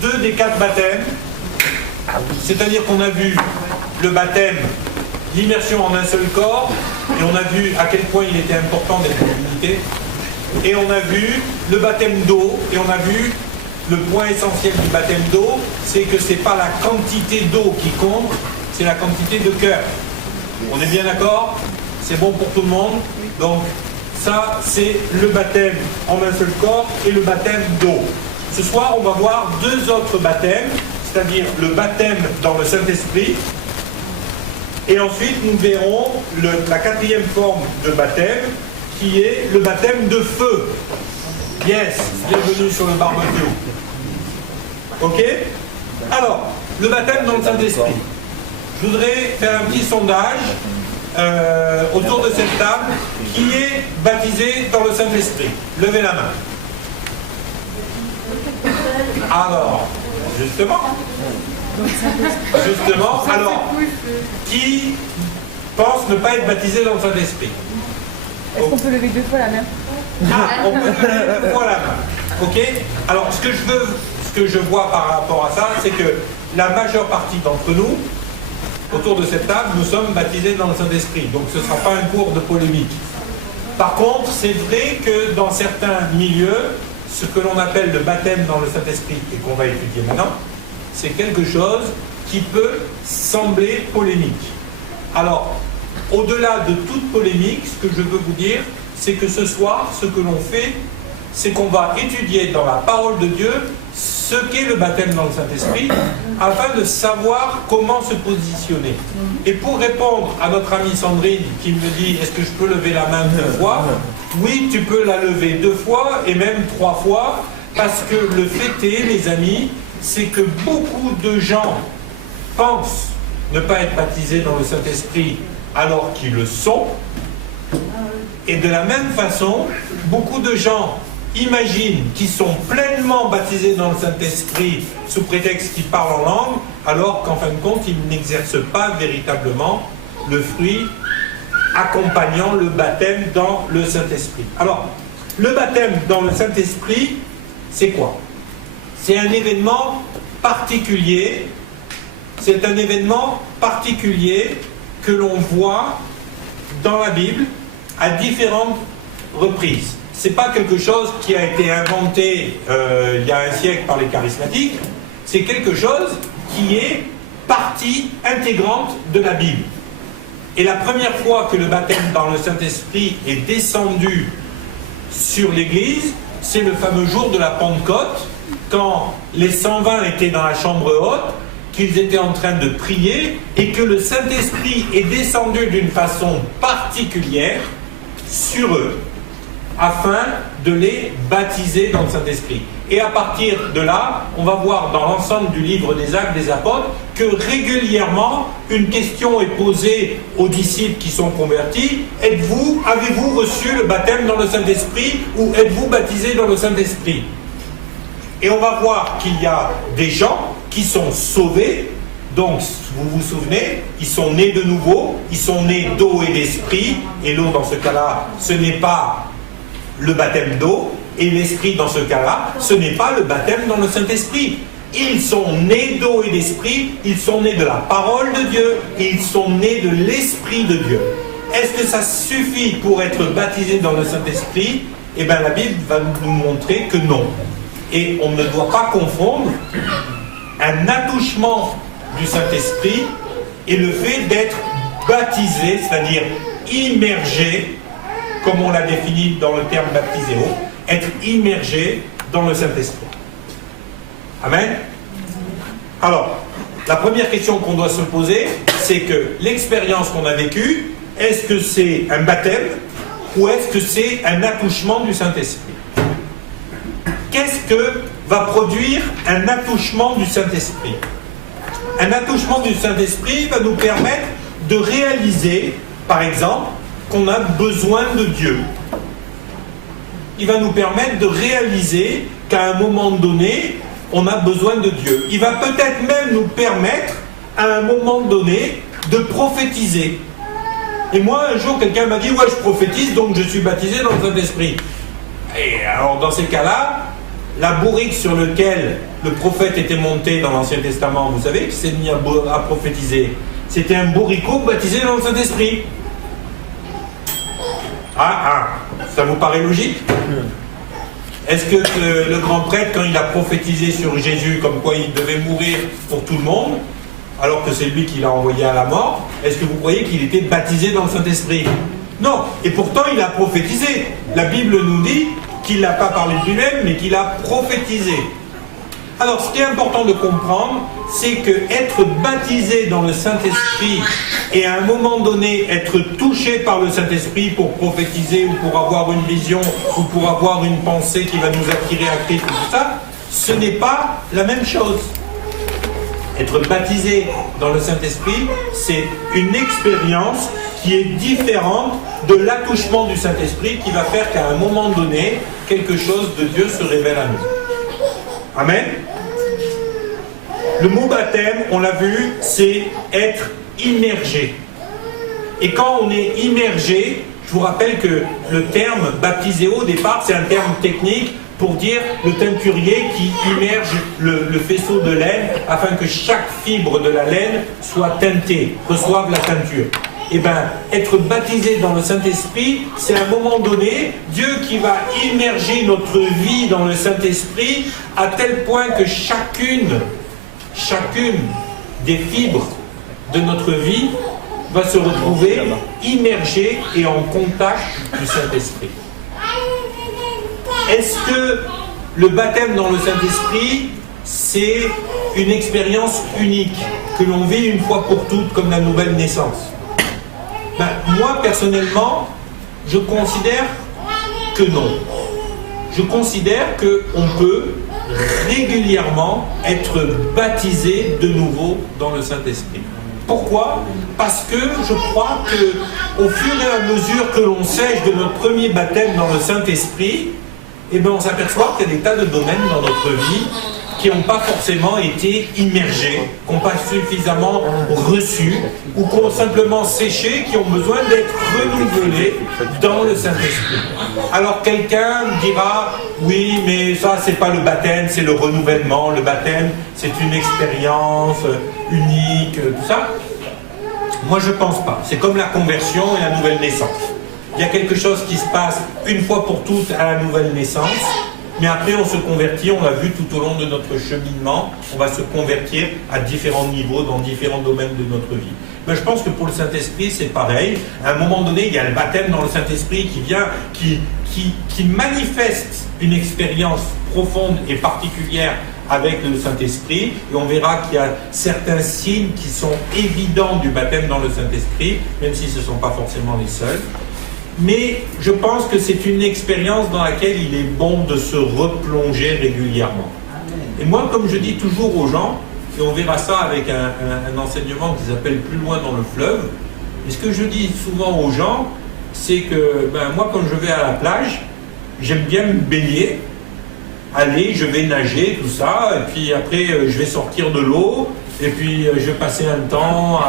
2 des 4 baptêmes, c'est-à-dire qu'on a vu le baptême, l'immersion en un seul corps, et on a vu à quel point il était important d'être en unité, et on a vu le baptême d'eau, et on a vu le point essentiel du baptême d'eau, c'est que c'est pas la quantité d'eau qui compte, c'est la quantité de cœur. On est bien d'accord? C'est bon pour tout le monde? Donc ça, c'est le baptême en un seul corps et le baptême d'eau. Ce soir, on va voir 2 autres baptêmes, c'est-à-dire le baptême dans le Saint-Esprit, et ensuite nous verrons la 4e forme de baptême, qui est le baptême de feu. Yes, bienvenue sur le barbecue. Ok? Alors, le baptême dans le Saint-Esprit. Je voudrais faire un petit sondage autour de cette table. Qui est baptisé dans le Saint-Esprit? Levez la main. Alors, justement, alors, qui pense ne pas être baptisé dans le Saint-Esprit? Est-ce qu'on peut lever 2 fois la main? Ah, on peut lever 2 fois la main. Ok? Alors, ce que je vois par rapport à ça, c'est que la majeure partie d'entre nous, autour de cette table, nous sommes baptisés dans le Saint-Esprit. Donc, ce ne sera pas un cours de polémique. Par contre, c'est vrai que dans certains milieux, ce que l'on appelle le baptême dans le Saint-Esprit, et qu'on va étudier maintenant, c'est quelque chose qui peut sembler polémique. Alors, au-delà de toute polémique, ce que je veux vous dire, c'est que ce soir, ce que l'on fait, c'est qu'on va étudier dans la parole de Dieu ce qu'est le baptême dans le Saint-Esprit, afin de savoir comment se positionner. Et pour répondre à notre amie Sandrine, qui me dit « Est-ce que je peux lever la main 2 fois ?» Oui, tu peux la lever 2 fois, et même 3 fois, parce que le fait est, mes amis, c'est que beaucoup de gens pensent ne pas être baptisés dans le Saint-Esprit alors qu'ils le sont. Et de la même façon, beaucoup de gens imaginent qu'ils sont pleinement baptisés dans le Saint-Esprit sous prétexte qu'ils parlent en langue, alors qu'en fin de compte, ils n'exercent pas véritablement le fruit accompagnant le baptême dans le Saint-Esprit. Alors, le baptême dans le Saint-Esprit, c'est quoi? C'est un événement particulier. C'est un événement particulier que l'on voit dans la Bible à différentes reprises. Ce n'est pas quelque chose qui a été inventé il y a un siècle par les charismatiques, c'est quelque chose qui est partie intégrante de la Bible. Et la première fois que le baptême dans le Saint-Esprit est descendu sur l'Église, c'est le fameux jour de la Pentecôte, quand les 120 étaient dans la chambre haute, qu'ils étaient en train de prier, et que le Saint-Esprit est descendu d'une façon particulière sur eux, afin de les baptiser dans le Saint-Esprit. Et à partir de là, on va voir dans l'ensemble du livre des Actes des Apôtres que régulièrement, une question est posée aux disciples qui sont convertis. Avez-vous reçu le baptême dans le Saint-Esprit ou êtes-vous baptisés dans le Saint-Esprit? Et on va voir qu'il y a des gens qui sont sauvés. Donc, vous vous souvenez, ils sont nés de nouveau, ils sont nés d'eau et d'esprit. Et l'eau, dans ce cas-là, ce n'est pas le baptême d'eau, et l'esprit, dans ce cas-là, ce n'est pas le baptême dans le Saint-Esprit. Ils sont nés d'eau et d'esprit, ils sont nés de la parole de Dieu, et ils sont nés de l'Esprit de Dieu. Est-ce que ça suffit pour être baptisé dans le Saint-Esprit? Eh bien, la Bible va nous montrer que non. Et on ne doit pas confondre un attouchement du Saint-Esprit et le fait d'être baptisé, c'est-à-dire immergé, comme on l'a défini dans le terme baptiséo, être immergé dans le Saint-Esprit. Amen. Alors, la première question qu'on doit se poser, c'est que l'expérience qu'on a vécue, est-ce que c'est un baptême ou est-ce que c'est un attouchement du Saint-Esprit? Qu'est-ce que va produire un attouchement du Saint-Esprit? Un attouchement du Saint-Esprit va nous permettre de réaliser, par exemple, qu'on a besoin de Dieu. Il va nous permettre de réaliser qu'à un moment donné, on a besoin de Dieu. Il va peut-être même nous permettre, à un moment donné, de prophétiser. Et moi, un jour, quelqu'un m'a dit « Ouais, je prophétise, donc je suis baptisé dans le Saint-Esprit. » Et alors, dans ces cas-là, la bourrique sur laquelle le prophète était monté dans l'Ancien Testament, vous savez, qui s'est mis à prophétiser, c'était un bourricot baptisé dans le Saint-Esprit. Ça vous paraît logique? Est-ce que le grand prêtre, quand il a prophétisé sur Jésus, comme quoi il devait mourir pour tout le monde, alors que c'est lui qui l'a envoyé à la mort, est-ce que vous croyez qu'il était baptisé dans le Saint-Esprit? Non, et pourtant il a prophétisé. La Bible nous dit qu'il n'a pas parlé de lui-même, mais qu'il a prophétisé. Alors, ce qui est important de comprendre, c'est que être baptisé dans le Saint-Esprit et à un moment donné être touché par le Saint-Esprit pour prophétiser ou pour avoir une vision ou pour avoir une pensée qui va nous attirer à Christ, tout ça, ce n'est pas la même chose. Être baptisé dans le Saint-Esprit, c'est une expérience qui est différente de l'attouchement du Saint-Esprit qui va faire qu'à un moment donné, quelque chose de Dieu se révèle à nous. Amen. Le mot baptême, on l'a vu, c'est être immergé. Et quand on est immergé, je vous rappelle que le terme baptisé au départ, c'est un terme technique pour dire le teinturier qui immerge le faisceau de laine afin que chaque fibre de la laine soit teintée, reçoive la teinture. Eh bien, être baptisé dans le Saint-Esprit, c'est à un moment donné, Dieu qui va immerger notre vie dans le Saint-Esprit à tel point que chacune des fibres de notre vie va se retrouver immergée et en contact du Saint-Esprit. Est-ce que le baptême dans le Saint-Esprit, c'est une expérience unique que l'on vit une fois pour toutes comme la nouvelle naissance? Moi, personnellement, je considère que non. Je considère qu'on peut régulièrement être baptisé de nouveau dans le Saint-Esprit. Pourquoi? Parce que je crois qu'au fur et à mesure que l'on sèche de notre premier baptême dans le Saint-Esprit, on s'aperçoit qu'il y a des tas de domaines dans notre vie qui n'ont pas forcément été immergés, qui n'ont pas suffisamment reçu, ou qui ont simplement séché, qui ont besoin d'être renouvelés dans le Saint-Esprit. Alors quelqu'un dira, oui, mais ça c'est pas le baptême, c'est le renouvellement. Le baptême, c'est une expérience unique, tout ça. Moi je pense pas. C'est comme la conversion et la nouvelle naissance. Il y a quelque chose qui se passe une fois pour toutes à la nouvelle naissance. Mais après, on se convertit, on l'a vu tout au long de notre cheminement, on va se convertir à différents niveaux, dans différents domaines de notre vie. Mais je pense que pour le Saint-Esprit, c'est pareil. À un moment donné, il y a le baptême dans le Saint-Esprit qui vient, qui manifeste une expérience profonde et particulière avec le Saint-Esprit. Et on verra qu'il y a certains signes qui sont évidents du baptême dans le Saint-Esprit, même si ce ne sont pas forcément les seuls. Mais je pense que c'est une expérience dans laquelle il est bon de se replonger régulièrement. Et moi, comme je dis toujours aux gens, et on verra ça avec un enseignement qui s'appelle Plus loin dans le fleuve, et ce que je dis souvent aux gens, c'est que moi, quand je vais à la plage, j'aime bien me baigner, aller, je vais nager, tout ça, et puis après, je vais sortir de l'eau, et puis je vais passer un temps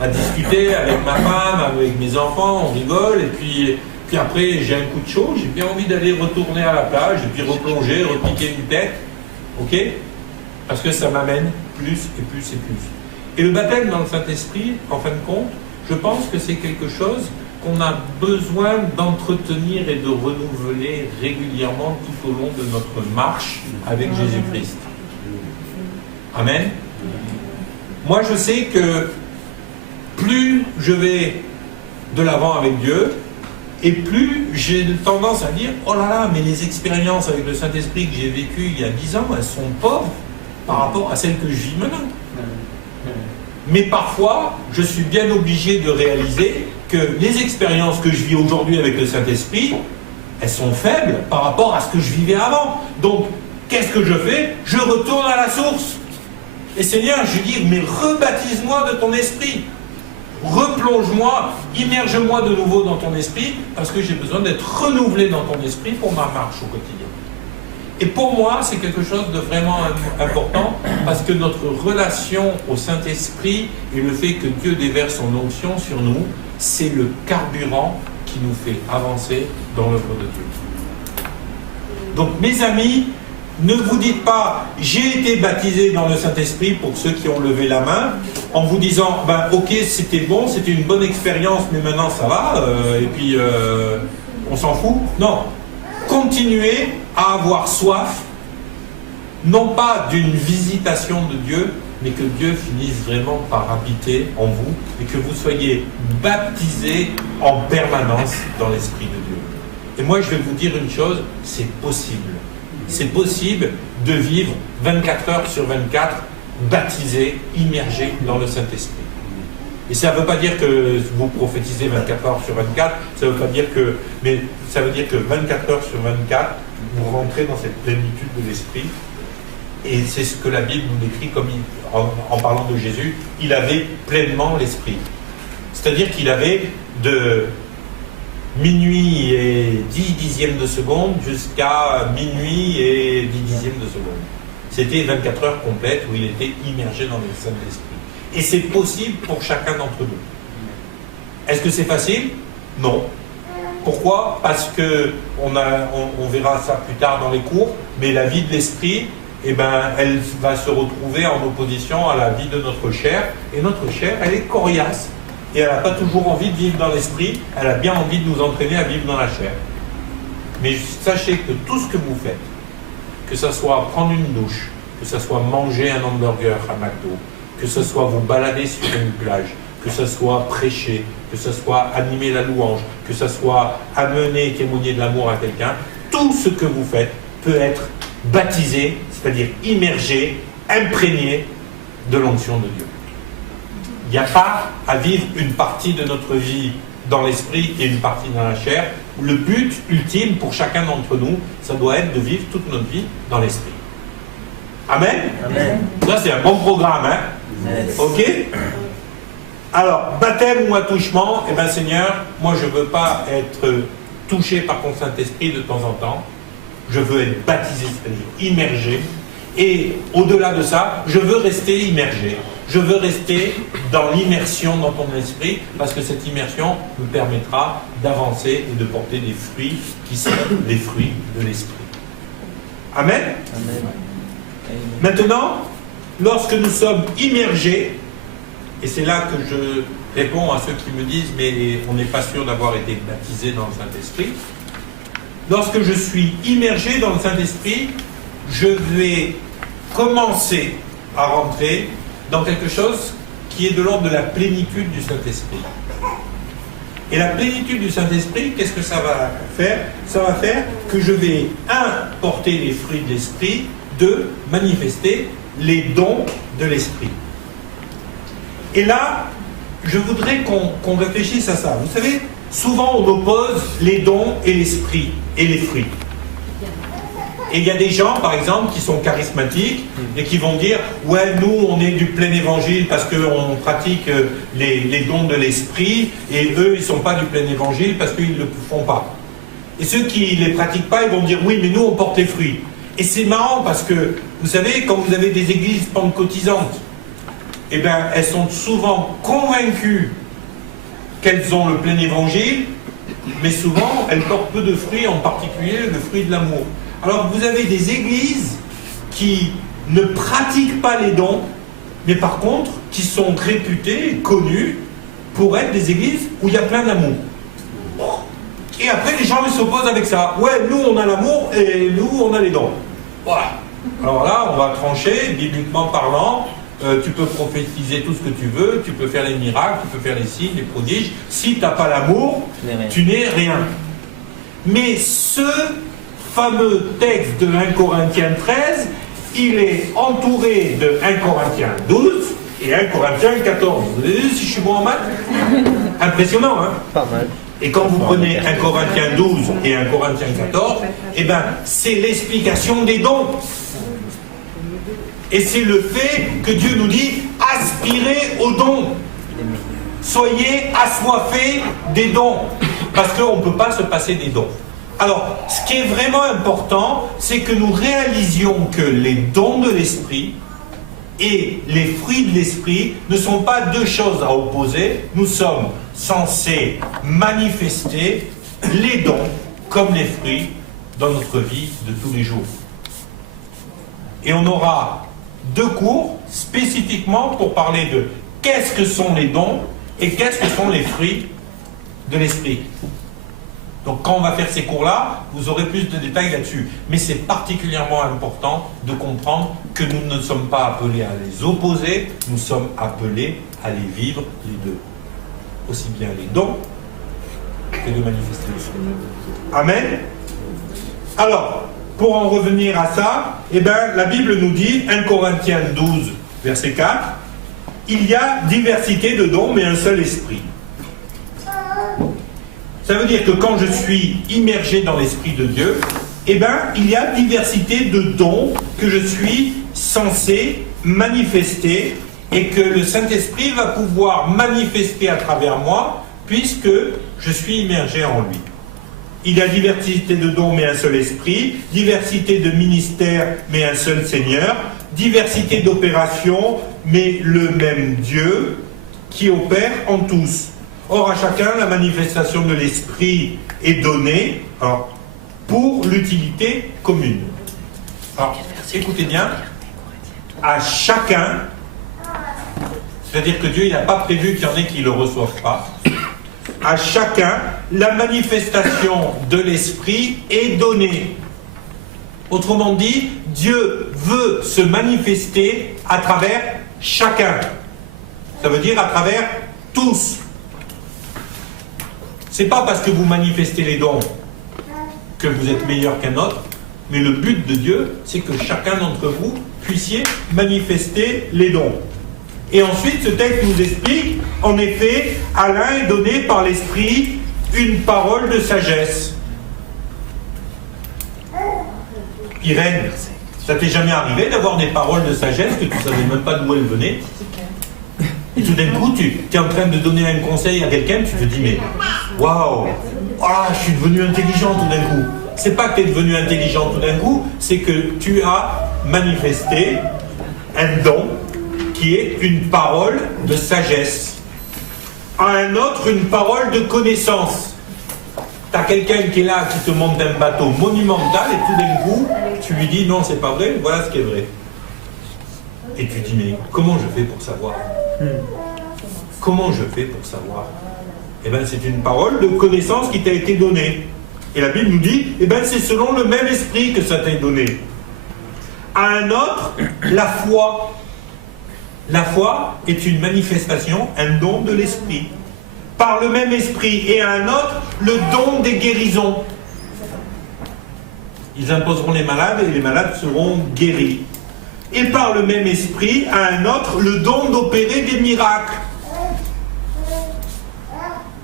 à discuter avec ma femme, avec mes enfants, on rigole, et puis après j'ai un coup de chaud, j'ai bien envie d'aller retourner à la plage, et puis replonger, repiquer une tête, ok? Parce que ça m'amène plus et plus et plus. Et le baptême dans le Saint-Esprit, en fin de compte, je pense que c'est quelque chose qu'on a besoin d'entretenir et de renouveler régulièrement tout au long de notre marche avec Jésus-Christ. Amen. Moi, je sais que plus je vais de l'avant avec Dieu, et plus j'ai tendance à dire « Oh là là, mais les expériences avec le Saint-Esprit que j'ai vécues il y a 10 ans, elles sont pauvres par rapport à celles que je vis maintenant. » Mais parfois, je suis bien obligé de réaliser que les expériences que je vis aujourd'hui avec le Saint-Esprit, elles sont faibles par rapport à ce que je vivais avant. Donc, qu'est-ce que je fais? Je retourne à la source. Et Seigneur, je dis, mais rebaptise-moi de ton esprit. Replonge-moi, immerge-moi de nouveau dans ton esprit, parce que j'ai besoin d'être renouvelé dans ton esprit pour ma marche au quotidien. Et pour moi, c'est quelque chose de vraiment important, parce que notre relation au Saint-Esprit et le fait que Dieu déverse son onction sur nous, c'est le carburant qui nous fait avancer dans l'œuvre de Dieu. Donc mes amis, Ne vous dites pas, j'ai été baptisé dans le Saint-Esprit, pour ceux qui ont levé la main, en vous disant, ben ok, c'était bon, c'était une bonne expérience, mais maintenant ça va, et puis on s'en fout. Non, continuez à avoir soif, non pas d'une visitation de Dieu, mais que Dieu finisse vraiment par habiter en vous, et que vous soyez baptisés en permanence dans l'Esprit de Dieu. Et moi je vais vous dire une chose, c'est possible. C'est possible de vivre 24 heures sur 24 baptisé, immergé dans le Saint-Esprit. Et ça ne veut pas dire que vous prophétisez 24 heures sur 24, ça veut pas dire que, mais ça veut dire que 24 heures sur 24, vous rentrez dans cette plénitude de l'Esprit. Et c'est ce que la Bible nous décrit comme en parlant de Jésus, il avait pleinement l'Esprit. C'est-à-dire qu'il avait de minuit et 10 dixièmes de seconde jusqu'à minuit et 10 dixièmes de seconde. C'était 24 heures complètes où il était immergé dans le Saint-Esprit. Et c'est possible pour chacun d'entre nous. Est-ce que c'est facile? Non. Pourquoi? Parce que on verra ça plus tard dans les cours, mais la vie de l'esprit, eh ben, elle va se retrouver en opposition à la vie de notre chair. Et notre chair, elle est coriace. Et elle n'a pas toujours envie de vivre dans l'esprit, elle a bien envie de nous entraîner à vivre dans la chair. Mais sachez que tout ce que vous faites, que ce soit prendre une douche, que ce soit manger un hamburger à McDo, que ce soit vous balader sur une plage, que ce soit prêcher, que ce soit animer la louange, que ce soit amener et témoigner de l'amour à quelqu'un, tout ce que vous faites peut être baptisé, c'est-à-dire immergé, imprégné de l'onction de Dieu. Il n'y a pas à vivre une partie de notre vie dans l'esprit et une partie dans la chair. Le but ultime pour chacun d'entre nous, ça doit être de vivre toute notre vie dans l'esprit. Amen? Amen. Ça, c'est un bon programme, hein? Yes. Ok? Alors, baptême ou attouchement, eh bien, Seigneur, moi, je ne veux pas être touché par ton Saint-Esprit de temps en temps. Je veux être baptisé, c'est-à-dire immergé. Et au-delà de ça, je veux rester immergé. Je veux rester dans l'immersion dans ton esprit, parce que cette immersion me permettra d'avancer et de porter des fruits qui sont les fruits de l'esprit. Amen? Amen. Maintenant, lorsque nous sommes immergés, et c'est là que je réponds à ceux qui me disent « mais on n'est pas sûr d'avoir été baptisé dans le Saint-Esprit », lorsque je suis immergé dans le Saint-Esprit, je vais commencer à rentrer dans quelque chose qui est de l'ordre de la plénitude du Saint-Esprit. Et la plénitude du Saint-Esprit, qu'est-ce que ça va faire? Ça va faire que je vais, porter les fruits de l'Esprit, manifester les dons de l'Esprit. Et là, je voudrais qu'on réfléchisse à ça. Vous savez, souvent on oppose les dons et l'Esprit et les fruits. Et il y a des gens, par exemple, qui sont charismatiques et qui vont dire « Ouais, nous, on est du plein évangile parce qu'on pratique les dons de l'esprit et eux, ils ne sont pas du plein évangile parce qu'ils ne le font pas. » Et ceux qui ne les pratiquent pas, ils vont dire « Oui, mais nous, on porte les fruits. » Et c'est marrant parce que, vous savez, quand vous avez des églises pentecôtisantes, eh bien, elles sont souvent convaincues qu'elles ont le plein évangile, mais souvent, elles portent peu de fruits, en particulier le fruit de l'amour. Alors vous avez des églises qui ne pratiquent pas les dons, mais par contre qui sont réputées, connues pour être des églises où il y a plein d'amour. Et après les gens ils s'opposent avec ça. Ouais, nous on a l'amour et nous on a les dons. Voilà. Alors là on va trancher, bibliquement parlant, tu peux prophétiser tout ce que tu veux, tu peux faire les miracles, tu peux faire les signes, les prodiges. Si tu n'as pas l'amour, tu n'es rien. Mais ce fameux texte de 1 Corinthiens 13, il est entouré de 1 Corinthiens 12 et 1 Corinthiens 14. Vous avez vu si je suis bon en maths? Impressionnant, hein? Pas mal. Et quand vous prenez 1 Corinthiens 12 et 1 Corinthiens 14, eh ben, c'est l'explication des dons. Et c'est le fait que Dieu nous dit aspirez aux dons. Soyez assoiffés des dons. Parce qu'on ne peut pas se passer des dons. Alors, ce qui est vraiment important, c'est que nous réalisions que les dons de l'esprit et les fruits de l'esprit ne sont pas deux choses à opposer. Nous sommes censés manifester les dons comme les fruits dans notre vie de tous les jours. Et on aura 2 cours spécifiquement pour parler de qu'est-ce que sont les dons et qu'est-ce que sont les fruits de l'esprit. Donc quand on va faire ces cours-là, vous aurez plus de détails là-dessus. Mais c'est particulièrement important de comprendre que nous ne sommes pas appelés à les opposer, nous sommes appelés à les vivre les deux. Aussi bien les dons que de manifester l'esprit. Amen. Alors, pour en revenir à ça, eh ben, la Bible nous dit, 1 Corinthiens 12, verset 4, il y a diversité de dons, mais un seul esprit. Ça veut dire que quand je suis immergé dans l'Esprit de Dieu, eh ben, il y a diversité de dons que je suis censé manifester et que le Saint-Esprit va pouvoir manifester à travers moi puisque je suis immergé en lui. Il y a diversité de dons mais un seul esprit, diversité de ministères mais un seul Seigneur, diversité d'opérations mais le même Dieu qui opère en tous. Or, à chacun, la manifestation de l'esprit est donnée pour l'utilité commune. Alors, écoutez bien, à chacun, c'est-à-dire que Dieu n'a pas prévu qu'il y en ait qui ne le reçoivent pas, à chacun, la manifestation de l'esprit est donnée. Autrement dit, Dieu veut se manifester à travers chacun. Ça veut dire à travers tous. C'est pas parce que vous manifestez les dons que vous êtes meilleur qu'un autre, mais le but de Dieu, c'est que chacun d'entre vous puissiez manifester les dons. Et ensuite, ce texte nous explique, en effet, à l'un est donné par l'Esprit une parole de sagesse. Irène, ça t'est jamais arrivé d'avoir des paroles de sagesse que tu ne savais même pas d'où elles venaient? Et tout d'un coup, tu es en train de donner un conseil à quelqu'un, tu te dis, mais waouh, je suis devenu intelligent tout d'un coup. C'est pas que tu es devenu intelligent tout d'un coup, c'est que tu as manifesté un don qui est une parole de sagesse. À un autre, une parole de connaissance. Tu as quelqu'un qui est là, qui te monte un bateau monumental, et tout d'un coup, tu lui dis, non, c'est pas vrai, voilà ce qui est vrai. Et tu dis, mais comment je fais pour savoir? Comment je fais pour savoir? Eh bien, c'est une parole de connaissance qui t'a été donnée. Et la Bible nous dit, eh bien, c'est selon le même esprit que ça t'a été donné. À un autre, la foi. La foi est une manifestation, un don de l'esprit. Par le même esprit. Et à un autre, le don des guérisons. Ils imposeront les malades et les malades seront guéris. Et par le même esprit, à un autre, le don d'opérer des miracles.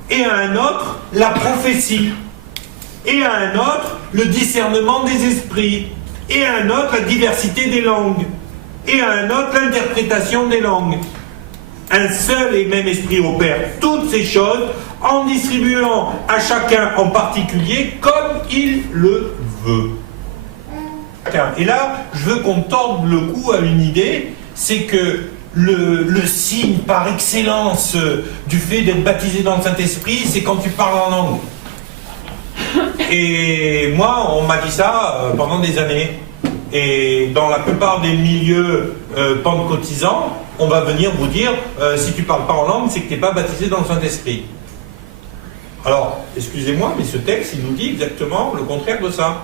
Et à un autre, la prophétie. Et à un autre, le discernement des esprits. Et à un autre, la diversité des langues. Et à un autre, l'interprétation des langues. Un seul et même esprit opère toutes ces choses en distribuant à chacun en particulier comme il le veut. Et là, je veux qu'on torde le cou à une idée, c'est que le signe par excellence du fait d'être baptisé dans le Saint-Esprit, c'est quand tu parles en langue. Et moi, on m'a dit ça pendant des années. Et dans la plupart des milieux pentecôtisants, on va venir vous dire, si tu ne parles pas en langue, c'est que tu n'es pas baptisé dans le Saint-Esprit. Alors, excusez-moi, mais ce texte, il nous dit exactement le contraire de ça.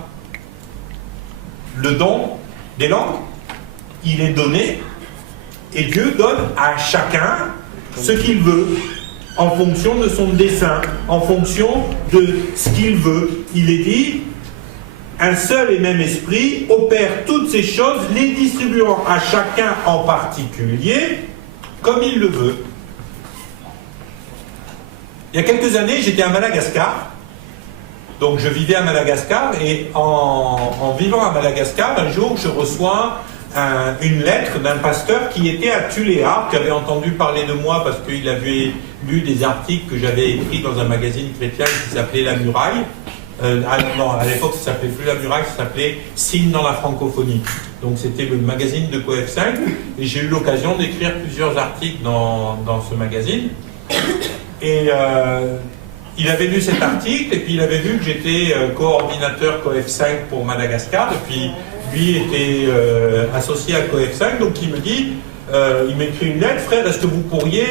Le don des langues, il est donné, et Dieu donne à chacun ce qu'il veut, en fonction de son dessein, en fonction de ce qu'il veut. Il est dit, un seul et même esprit opère toutes ces choses, les distribuant à chacun en particulier, comme il le veut. Il y a quelques années, j'étais à Madagascar. Donc je vivais à Madagascar et en vivant à Madagascar, un jour je reçois une lettre d'un pasteur qui était à Tuléar, qui avait entendu parler de moi parce qu'il avait lu des articles que j'avais écrits dans un magazine chrétien qui s'appelait La Muraille. Non, à l'époque ça s'appelait plus La Muraille, ça s'appelait Signes dans la francophonie. Donc c'était le magazine de Coef 5 et j'ai eu l'occasion d'écrire plusieurs articles dans ce magazine. Et il avait lu cet article et puis il avait vu que j'étais coordinateur COEF 5 pour Madagascar lui était associé à COF5, donc il me dit, il m'écrit une lettre, frère, est-ce que vous pourriez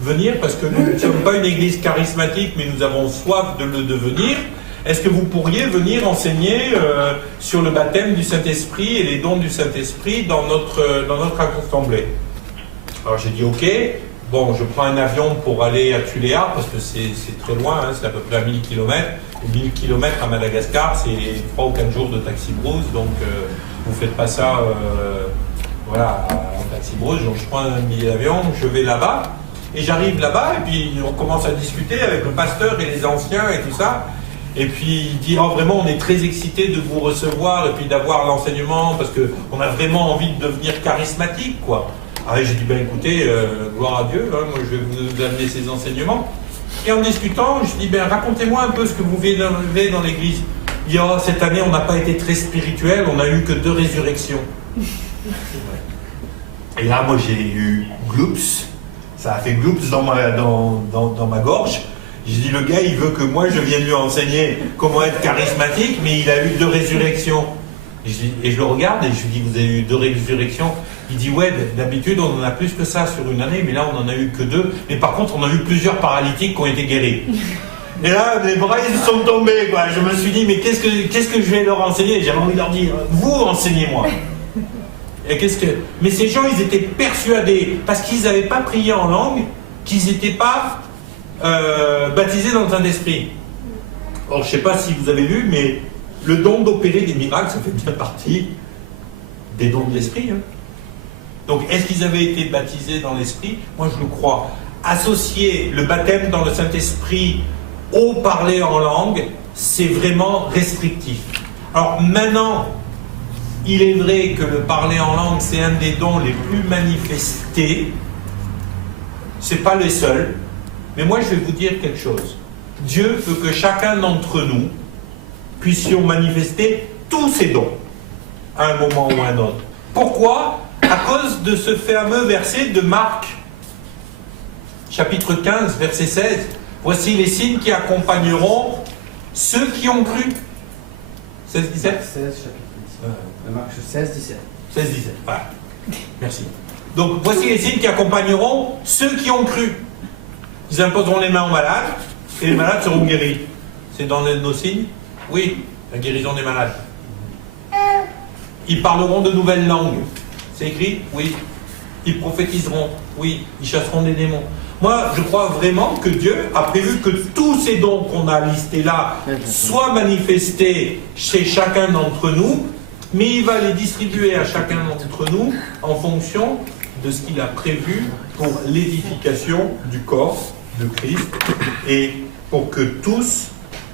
venir, parce que nous ne sommes pas une église charismatique, mais nous avons soif de le devenir, est-ce que vous pourriez venir enseigner sur le baptême du Saint-Esprit et les dons du Saint-Esprit dans notre assemblée? Alors j'ai dit ok, bon, je prends un avion pour aller à Tuléar, parce que c'est très loin, hein, c'est à peu près à 1000 km. 1000 km à Madagascar, c'est 3 ou 4 jours de taxi brousse, donc vous ne faites pas ça voilà, en taxi brousse. Donc je prends un billet d'avion, je vais là-bas, et j'arrive là-bas, et puis on commence à discuter avec le pasteur et les anciens et tout ça. Et puis il dit, oh, vraiment, on est très excités de vous recevoir, et puis d'avoir l'enseignement, parce qu'on a vraiment envie de devenir charismatique, quoi. Alors j'ai dit, ben écoutez, gloire à Dieu, hein, moi je vais vous amener ces enseignements. Et en discutant, je dis, ben racontez-moi un peu ce que vous vivez dans l'église. Il dit, oh, cette année on n'a pas été très spirituel, on n'a eu que 2 résurrections. Et là, moi j'ai eu gloops, ça a fait gloops dans ma gorge. J'ai dit, le gars il veut que moi je vienne lui enseigner comment être charismatique, mais il a eu 2 résurrections. Et je le regarde et je lui dis, vous avez eu 2 résurrections? Il dit, ouais, d'habitude on en a plus que ça sur une année, mais là on en a eu que 2. Mais par contre on a eu plusieurs paralytiques qui ont été guéris. Et là, les bras ils sont tombés, quoi. Je me suis dit, mais qu'est-ce que je vais leur enseigner? J'avais envie de leur dire, vous enseignez-moi. Et mais ces gens, ils étaient persuadés, parce qu'ils n'avaient pas prié en langue, qu'ils n'étaient pas baptisés dans le Saint-Esprit. Alors je ne sais pas si vous avez lu, mais le don d'opérer des miracles, ça fait bien partie des dons de l'Esprit. Hein. Donc, est-ce qu'ils avaient été baptisés dans l'Esprit? Moi, je le crois. Associer le baptême dans le Saint-Esprit au parler en langue, c'est vraiment restrictif. Alors, maintenant, il est vrai que le parler en langue, c'est un des dons les plus manifestés. Ce n'est pas le seul. Mais moi, je vais vous dire quelque chose. Dieu veut que chacun d'entre nous puissions manifester tous ces dons à un moment ou à un autre. Pourquoi? À cause de ce fameux verset de Marc, chapitre 15, verset 16. Voici les signes qui accompagneront ceux qui ont cru. 16, 17 16, chapitre 10. Marc 16, 17. 16, 17, voilà. Merci. Donc, voici les signes qui accompagneront ceux qui ont cru. Ils imposeront les mains aux malades, et les malades seront guéris. C'est dans nos signes? Oui, la guérison des malades. Ils parleront de nouvelles langues. C'est écrit? Oui. Ils prophétiseront? Oui. Ils chasseront des démons. Moi, je crois vraiment que Dieu a prévu que tous ces dons qu'on a listés là soient manifestés chez chacun d'entre nous, mais il va les distribuer à chacun d'entre nous en fonction de ce qu'il a prévu pour l'édification du corps de Christ et pour que tous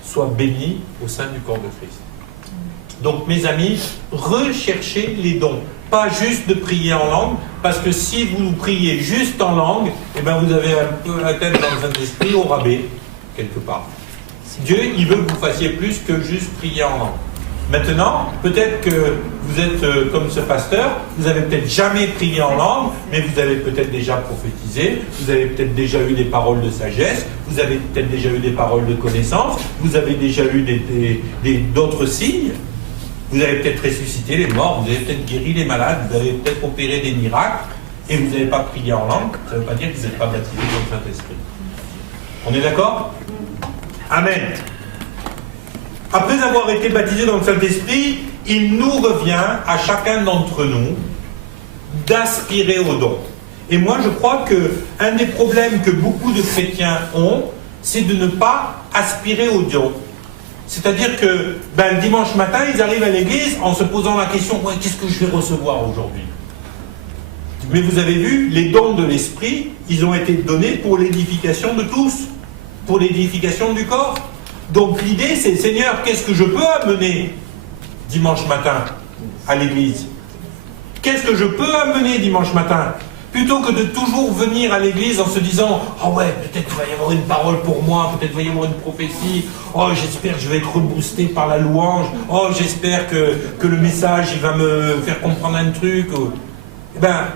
soient bénis au sein du corps de Christ. Donc, mes amis, recherchez les dons. Pas juste de prier en langue, parce que si vous priez juste en langue, eh ben vous avez un peu la tête dans le Saint-Esprit au rabais, quelque part. Dieu, il veut que vous fassiez plus que juste prier en langue. Maintenant, peut-être que vous êtes comme ce pasteur, vous avez peut-être jamais prié en langue, mais vous avez peut-être déjà prophétisé, vous avez peut-être déjà eu des paroles de sagesse, vous avez peut-être déjà eu des paroles de connaissance, vous avez déjà eu d'autres signes. Vous avez peut-être ressuscité les morts, vous avez peut-être guéri les malades, vous avez peut-être opéré des miracles, et vous n'avez pas prié en langue, ça ne veut pas dire que vous n'êtes pas baptisé dans le Saint-Esprit. On est d'accord? Amen. Après avoir été baptisé dans le Saint-Esprit, il nous revient à chacun d'entre nous d'aspirer au don. Et moi, je crois qu'un des problèmes que beaucoup de chrétiens ont, c'est de ne pas aspirer au don. C'est-à-dire que le dimanche matin, ils arrivent à l'église en se posant la question, ouais, qu'est-ce que je vais recevoir aujourd'hui? Mais vous avez vu, les dons de l'esprit, ils ont été donnés pour l'édification de tous, pour l'édification du corps. Donc l'idée, c'est, Seigneur, qu'est-ce que je peux amener dimanche matin à l'église? Qu'est-ce que je peux amener dimanche matin? Plutôt que de toujours venir à l'église en se disant « Oh ouais, peut-être qu'il va y avoir une parole pour moi, peut-être qu'il va y avoir une prophétie, oh j'espère que je vais être reboosté par la louange, oh j'espère que le message il va me faire comprendre un truc. » Eh bien,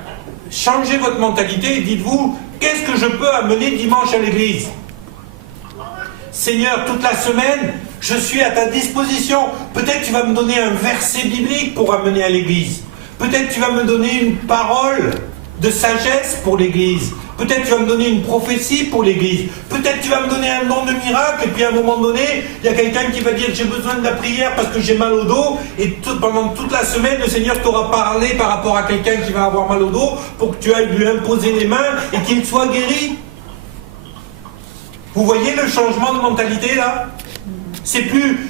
changez votre mentalité et dites-vous « Qu'est-ce que je peux amener dimanche à l'église ?» Seigneur, toute la semaine, Je suis à ta disposition. Peut-être tu vas me donner un verset biblique pour amener à l'église. Peut-être tu vas me donner une parole de sagesse pour l'église. Peut-être tu vas me donner une prophétie pour l'église. Peut-être tu vas me donner un don de miracle. Et puis à un moment donné, il y a quelqu'un qui va dire j'ai besoin de la prière parce que j'ai mal au dos. Et pendant toute la semaine, le Seigneur t'aura parlé par rapport à quelqu'un qui va avoir mal au dos pour que tu ailles lui imposer les mains et qu'il soit guéri. Vous voyez le changement de mentalité là? C'est plus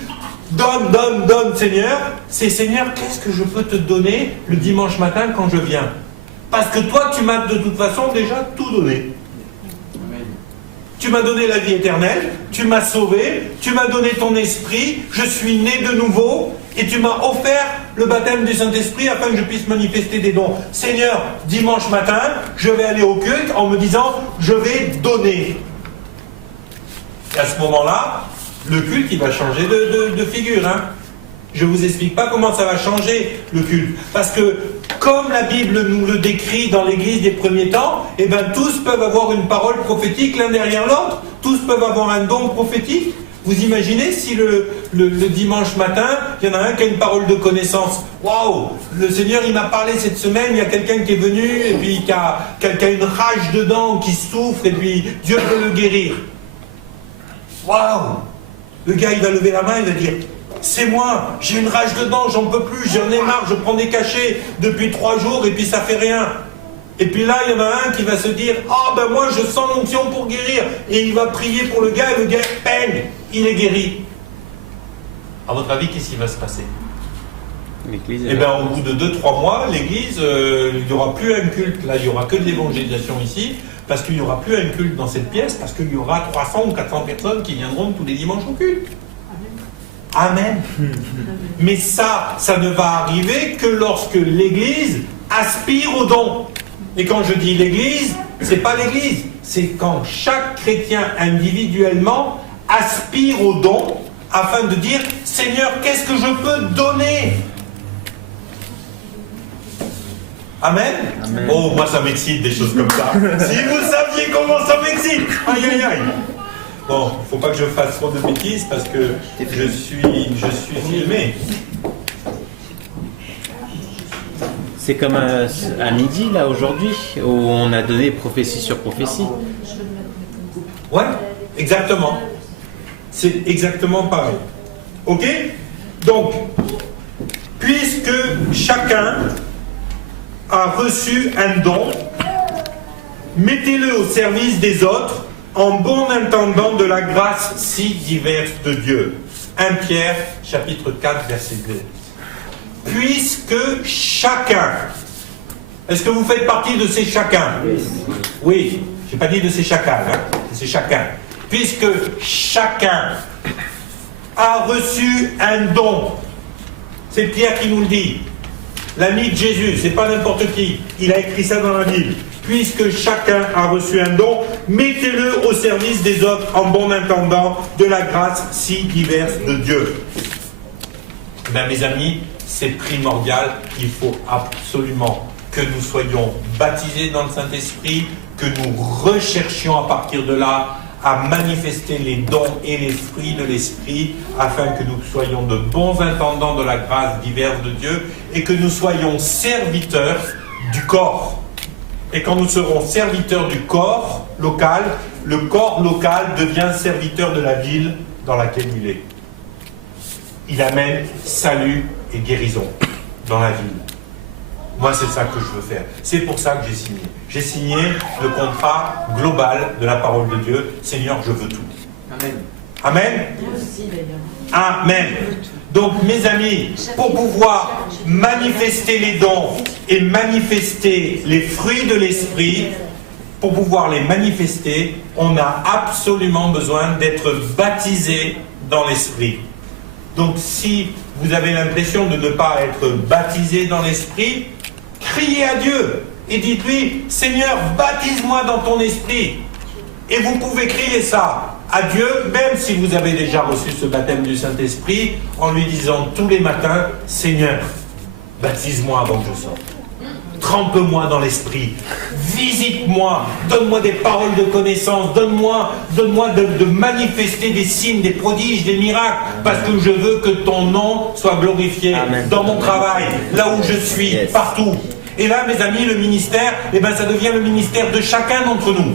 donne Seigneur. C'est Seigneur, qu'est-ce que je peux te donner le dimanche matin quand je viens? Parce que toi, tu m'as de toute façon déjà tout donné. Tu m'as donné la vie éternelle, tu m'as sauvé, tu m'as donné ton esprit, je suis né de nouveau, et tu m'as offert le baptême du Saint-Esprit afin que je puisse manifester des dons. Seigneur, dimanche matin, je vais aller au culte en me disant, je vais donner. Et à ce moment-là, le culte, il va changer de figure. Hein. Je ne vous explique pas comment ça va changer le culte. Parce que, comme la Bible nous le décrit dans l'Église des premiers temps, eh bien, tous peuvent avoir une parole prophétique l'un derrière l'autre. Tous peuvent avoir un don prophétique. Vous imaginez si le dimanche matin, il y en a un qui a une parole de connaissance. Waouh, le Seigneur, il m'a parlé cette semaine, il y a quelqu'un qui est venu, et puis qui a une rage dedans, qui souffre, et puis Dieu veut le guérir. Waouh! Le gars, il va lever la main, il va dire... C'est moi, j'ai une rage dedans, j'en peux plus, j'en ai marre, je prends des cachets depuis 3 jours et puis ça fait rien. Et puis là, il y en a un qui va se dire, ah ben moi je sens l'onction pour guérir. Et il va prier pour le gars et le gars, bang, il est guéri. À votre avis, qu'est-ce qui va se passer? Eh bien, au bout de 2-3 mois, l'église, il n'y aura plus un culte. Là, il n'y aura que de l'évangélisation ici, parce qu'il n'y aura plus un culte dans cette pièce, parce qu'il y aura 300 ou 400 personnes qui viendront tous les dimanches au culte. Amen. Mais ça ne va arriver que lorsque l'Église aspire au don. Et quand je dis l'Église, c'est pas l'Église, c'est quand chaque chrétien individuellement aspire au don afin de dire Seigneur, qu'est-ce que je peux donner? Amen. Amen. Oh, moi ça m'excite des choses comme ça. Si vous saviez comment ça m'excite. Aïe aïe aïe. Bon, il ne faut pas que je fasse trop de bêtises parce que je suis filmé. C'est comme à midi, là, aujourd'hui, où on a donné prophétie sur prophétie. Ouais, exactement. C'est exactement pareil. Ok? Donc, puisque chacun a reçu un don, mettez-le au service des autres en bon intendant de la grâce si diverse de Dieu. 1 Pierre, chapitre 4, verset 2. Puisque chacun... Est-ce que vous faites partie de ces chacun? Oui. Je n'ai pas dit de ces chacun, hein. C'est chacun. Puisque chacun a reçu un don. C'est Pierre qui nous le dit. L'ami de Jésus, c'est pas n'importe qui. Il a écrit ça dans la Bible. Puisque chacun a reçu un don, mettez-le au service des autres en bon intendant de la grâce si diverse de Dieu. Ben, mes amis, c'est primordial. Il faut absolument que nous soyons baptisés dans le Saint-Esprit, que nous recherchions à partir de là à manifester les dons et les fruits de l'Esprit, afin que nous soyons de bons intendants de la grâce diverse de Dieu et que nous soyons serviteurs du corps. Et quand nous serons serviteurs du corps local, le corps local devient serviteur de la ville dans laquelle il est. Il amène salut et guérison dans la ville. Moi, c'est ça que je veux faire. C'est pour ça que j'ai signé. J'ai signé le contrat global de la parole de Dieu. Seigneur, je veux tout. Amen. Amen. Amen. Donc, mes amis, pour pouvoir manifester les dons et manifester les fruits de l'esprit, pour pouvoir les manifester, on a absolument besoin d'être baptisé dans l'esprit. Donc, si vous avez l'impression de ne pas être baptisé dans l'esprit, criez à Dieu et dites-lui, Seigneur, baptise-moi dans ton esprit. Et vous pouvez crier ça à Dieu, même si vous avez déjà reçu ce baptême du Saint-Esprit, en lui disant tous les matins, Seigneur, baptise-moi avant que je sorte. trempe-moi dans l'esprit, visite-moi, donne-moi des paroles de connaissance, donne-moi de manifester des signes, des prodiges, des miracles, parce que je veux que ton nom soit glorifié dans mon travail, là où je suis, partout. Et là, mes amis, le ministère, eh ben, ça devient le ministère de chacun d'entre nous.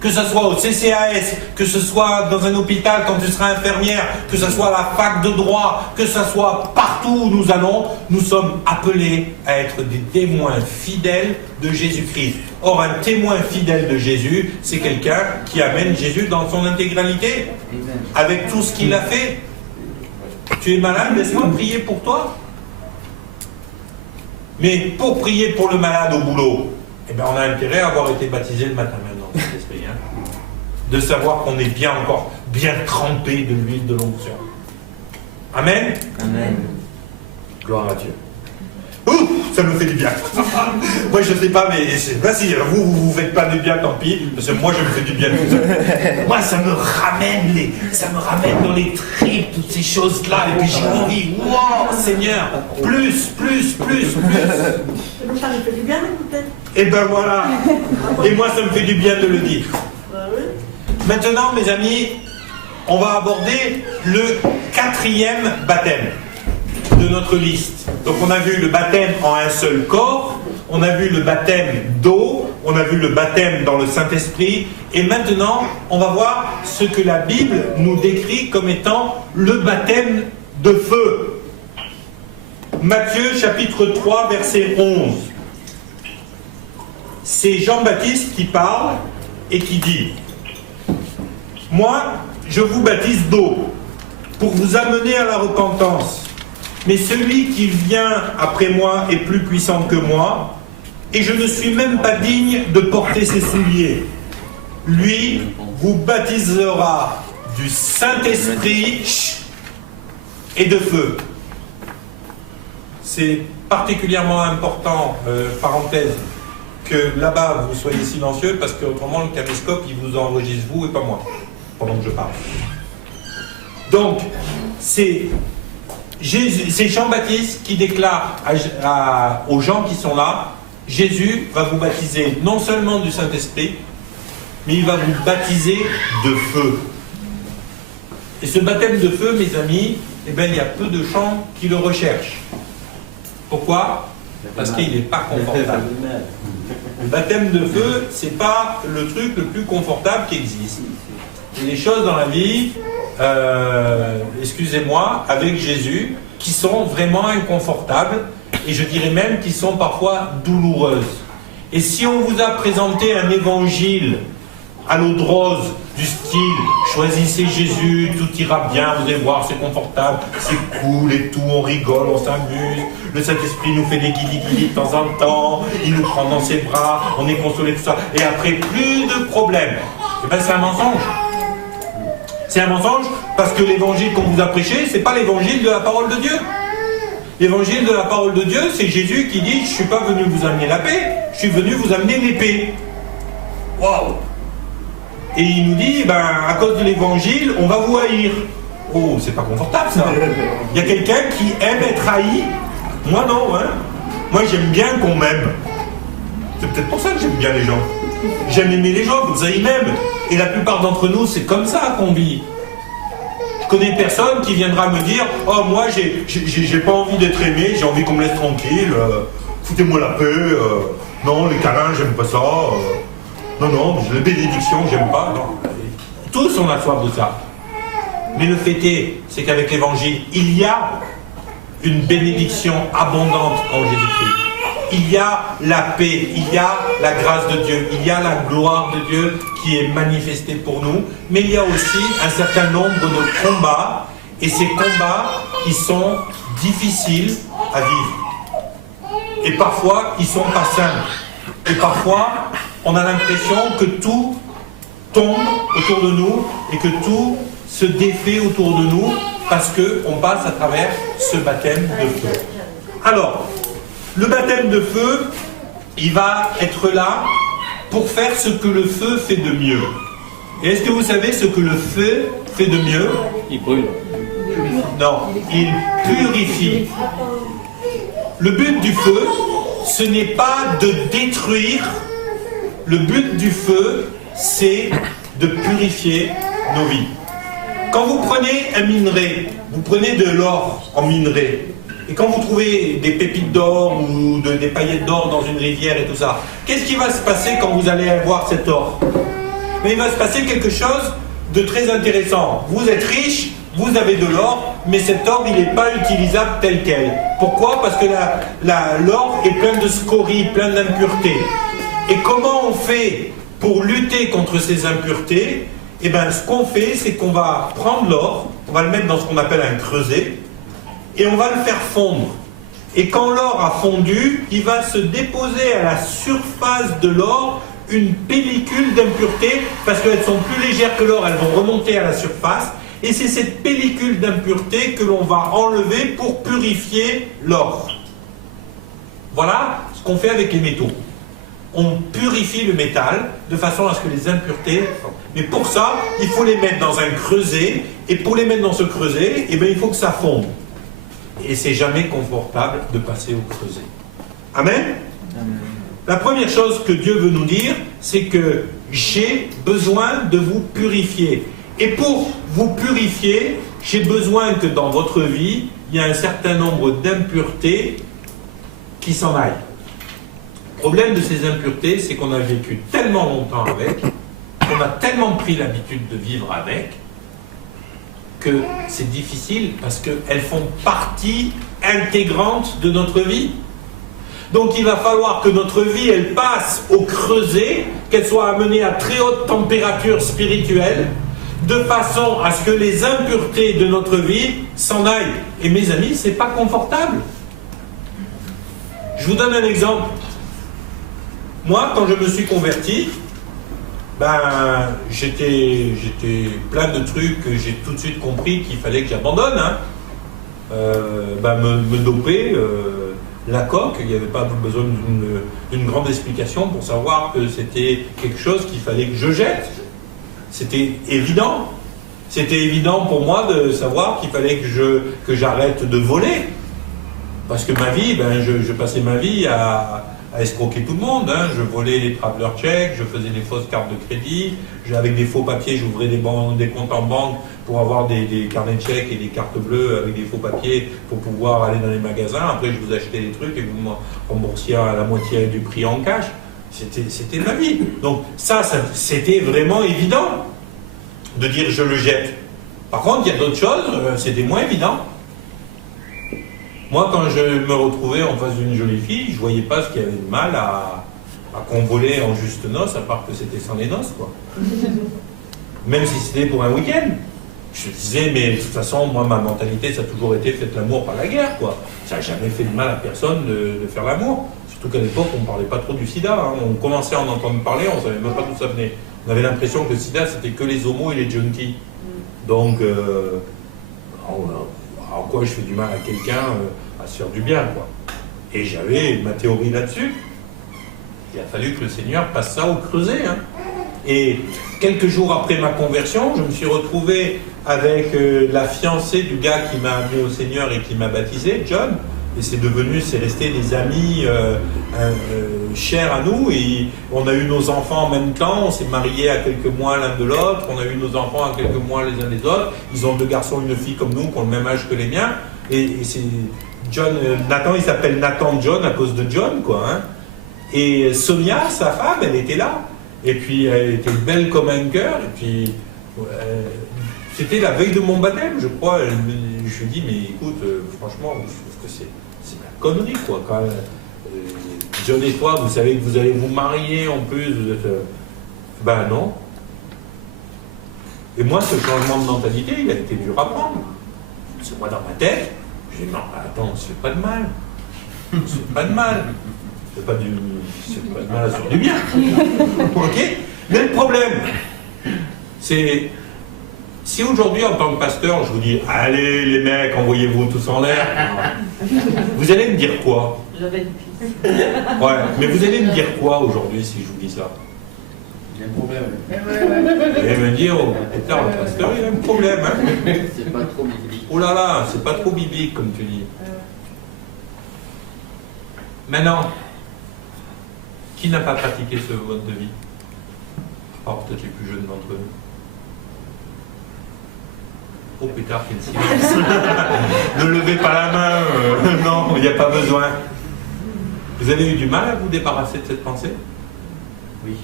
Que ce soit au CCAS, que ce soit dans un hôpital quand tu seras infirmière, que ce soit à la fac de droit, que ce soit partout où nous allons, nous sommes appelés à être des témoins fidèles de Jésus-Christ. Or, un témoin fidèle de Jésus, c'est quelqu'un qui amène Jésus dans son intégralité, avec tout ce qu'il a fait. Tu es malade, laisse-moi prier pour toi. Mais pour prier pour le malade au boulot, eh bien, on a intérêt à avoir été baptisé le matin même dans cet esprit. De savoir qu'on est bien encore, bien trempé de l'huile de l'onction. Amen. Amen. Gloire à Dieu. Ouh, ça me fait du bien. Moi, je ne sais pas, mais vas-y, vous faites pas du bien, tant pis, parce que moi, je me fais du bien tout seul. Moi, ça me ramène dans les tripes, toutes ces choses-là, et puis j'ai envie, wow, Seigneur, plus. Ça nous fait du bien, peut-être. Et ben voilà. Et moi, ça me fait du bien de le dire. Maintenant, mes amis, on va aborder le 4e baptême de notre liste. Donc on a vu le baptême en un seul corps, on a vu le baptême d'eau, on a vu le baptême dans le Saint-Esprit, et maintenant on va voir ce que la Bible nous décrit comme étant le baptême de feu. Matthieu chapitre 3 verset 11. C'est Jean-Baptiste qui parle et qui dit: moi, je vous baptise d'eau pour vous amener à la repentance. Mais celui qui vient après moi est plus puissant que moi, et je ne suis même pas digne de porter ses souliers. Lui vous baptisera du Saint-Esprit et de feu. C'est particulièrement important, parenthèse, que là-bas vous soyez silencieux, parce qu'autrement le caméscope il vous enregistre vous et pas moi pendant que je parle. Donc c'est Jean-Baptiste qui déclare aux gens qui sont là: Jésus va vous baptiser non seulement du Saint-Esprit, mais il va vous baptiser de feu. Et ce baptême de feu, mes amis, eh bien, il y a peu de gens qui le recherchent. Pourquoi ? Parce qu'il n'est pas confortable. Le baptême de feu, c'est pas le truc le plus confortable qui existe. Il y a des choses dans la vie, excusez-moi, avec Jésus, qui sont vraiment inconfortables, et je dirais même qui sont parfois douloureuses. Et si on vous a présenté un évangile à l'eau de rose, du style « Choisissez Jésus, tout ira bien, vous allez voir, c'est confortable, c'est cool et tout, on rigole, on s'amuse, le Saint-Esprit nous fait des guili-guili de temps en temps, il nous prend dans ses bras, on est consolé, tout ça, et après plus de problèmes. » Eh bien c'est un mensonge. C'est un mensonge parce que l'évangile qu'on vous a prêché, c'est pas l'évangile de la parole de Dieu. L'évangile de la parole de Dieu, c'est Jésus qui dit « Je ne suis pas venu vous amener la paix, je suis venu vous amener l'épée. » Waouh! Et il nous dit, à cause de l'évangile, on va vous haïr. Oh, c'est pas confortable ça. Il y a quelqu'un qui aime être haï. Moi non, hein. Moi j'aime bien qu'on m'aime. C'est peut-être pour ça que j'aime bien les gens. J'aime aimer les gens, comme ça ils m'aiment. Et la plupart d'entre nous, c'est comme ça qu'on vit. Je connais personne qui viendra me dire « Oh, moi j'ai pas envie d'être aimé, j'ai envie qu'on me laisse tranquille, foutez-moi la paix, non, les câlins, j'aime pas ça. Non, les bénédictions, j'aime pas. » Non. Tous on a soif de ça. Mais le fait est, c'est qu'avec l'évangile, il y a une bénédiction abondante en Jésus-Christ. Il y a la paix, il y a la grâce de Dieu, il y a la gloire de Dieu qui est manifestée pour nous, mais il y a aussi un certain nombre de combats, et ces combats, ils sont difficiles à vivre. Et parfois, ils sont pas simples. Et parfois, on a l'impression que tout tombe autour de nous et que tout se défait autour de nous parce qu'on passe à travers ce baptême de feu. Alors, le baptême de feu, il va être là pour faire ce que le feu fait de mieux. Et est-ce que vous savez ce que le feu fait de mieux? Il brûle. Non, il purifie. Le but du feu, ce n'est pas de détruire. Le but du feu, c'est de purifier nos vies. Quand vous prenez un minerai, vous prenez de l'or en minerai, et quand vous trouvez des pépites d'or ou des paillettes d'or dans une rivière et tout ça, qu'est-ce qui va se passer quand vous allez avoir cet or? Mais il va se passer quelque chose de très intéressant. Vous êtes riche, vous avez de l'or, mais cet or, il n'est pas utilisable tel quel. Pourquoi? Parce que l'or est plein de scories, plein d'impuretés. Et comment on fait pour lutter contre ces impuretés? Eh bien, ce qu'on fait, c'est qu'on va prendre l'or, on va le mettre dans ce qu'on appelle un creuset, et on va le faire fondre. Et quand l'or a fondu, il va se déposer à la surface de l'or une pellicule d'impuretés, parce qu'elles sont plus légères que l'or, elles vont remonter à la surface, et c'est cette pellicule d'impuretés que l'on va enlever pour purifier l'or. Voilà ce qu'on fait avec les métaux. On purifie le métal de façon à ce que les impuretés... Mais pour ça, il faut les mettre dans un creuset, et pour les mettre dans ce creuset, eh bien, il faut que ça fonde. Et c'est jamais confortable de passer au creuset. Amen? Amen. La première chose que Dieu veut nous dire, c'est que j'ai besoin de vous purifier. Et pour vous purifier, j'ai besoin que dans votre vie, il y ait un certain nombre d'impuretés qui s'en aillent. Le problème de ces impuretés, c'est qu'on a vécu tellement longtemps avec, qu'on a tellement pris l'habitude de vivre avec, que c'est difficile parce qu'elles font partie intégrante de notre vie. Donc il va falloir que notre vie, elle passe au creuset, qu'elle soit amenée à très haute température spirituelle, de façon à ce que les impuretés de notre vie s'en aillent. Et mes amis, c'est pas confortable. Je vous donne un exemple. Moi, quand je me suis converti, j'étais plein de trucs que j'ai tout de suite compris qu'il fallait que j'abandonne. Me doper, la coque, il n'y avait pas besoin d'une grande explication pour savoir que c'était quelque chose qu'il fallait que je jette. C'était évident. C'était évident pour moi de savoir qu'il fallait que j'arrête de voler. Parce que ma vie, je passais ma vie à escroquer tout le monde. Je volais les travelers chèques, je faisais des fausses cartes de crédit, avec des faux papiers, j'ouvrais des comptes en banque pour avoir des carnets de chèques et des cartes bleues avec des faux papiers pour pouvoir aller dans les magasins. Après, je vous achetais des trucs et vous me remboursiez à la moitié du prix en cash. C'était ma vie. Donc ça, c'était vraiment évident de dire je le jette. Par contre, il y a d'autres choses, c'était moins évident. Moi, quand je me retrouvais en face d'une jolie fille, je ne voyais pas ce qu'il y avait de mal à convoler en juste noces, à part que c'était sans les noces, quoi. Même si c'était pour un week-end. Je disais, mais de toute façon, moi, ma mentalité, ça a toujours été faites l'amour par la guerre, quoi. Ça n'a jamais fait de mal à personne de faire l'amour. Surtout qu'à l'époque, on ne parlait pas trop du sida. On commençait à en entendre parler, on ne savait même pas d'où ça venait. On avait l'impression que le sida, c'était que les homos et les junkies. Donc, en quoi je fais du mal à quelqu'un à se faire du bien, quoi. Et j'avais ma théorie là-dessus. Il a fallu que le Seigneur passe ça au creuset. Et quelques jours après ma conversion, je me suis retrouvé avec la fiancée du gars qui m'a amené au Seigneur et qui m'a baptisé, John. Et c'est resté des amis chers à nous. Et on a eu nos enfants en même temps. On s'est mariés à quelques mois l'un de l'autre. On a eu nos enfants à quelques mois les uns des autres. Ils ont 2 garçons et une fille comme nous, qui ont le même âge que les miens. Et c'est John, Nathan, il s'appelle Nathan John à cause de John, quoi. Et Sonia, sa femme, elle était là. Et puis elle était belle comme un cœur. Et puis c'était la veille de mon baptême, je crois. Je lui ai dit, mais écoute, franchement, je trouve que c'est ma connerie, quoi. Quand John et toi, vous savez que vous allez vous marier en plus. Vous êtes, non. Et moi, ce changement de mentalité, il a été dur à prendre. C'est moi dans ma tête. J'ai dit, non, attends, c'est pas de mal. C'est pas de mal. C'est pas de mal à faire du bien. Ok? Mais le problème, c'est si aujourd'hui, en tant que pasteur, je vous dis allez les mecs, envoyez-vous tous en l'air, vous allez me dire quoi? J'avais une piste. Ouais, mais vous allez me dire quoi aujourd'hui si je vous dis ça? Il y a un problème. Vous allez me dire, oh, putain, le pasteur, il a un problème. C'est pas trop biblique. Oh là là, c'est pas trop biblique, comme tu dis. Maintenant, Qui n'a pas pratiqué ce mode de vie? À part peut-être les plus jeunes d'entre nous. Oh pétard, quel silence. Ne levez pas la main, non, il n'y a pas besoin. Vous avez eu du mal à vous débarrasser de cette pensée? Oui.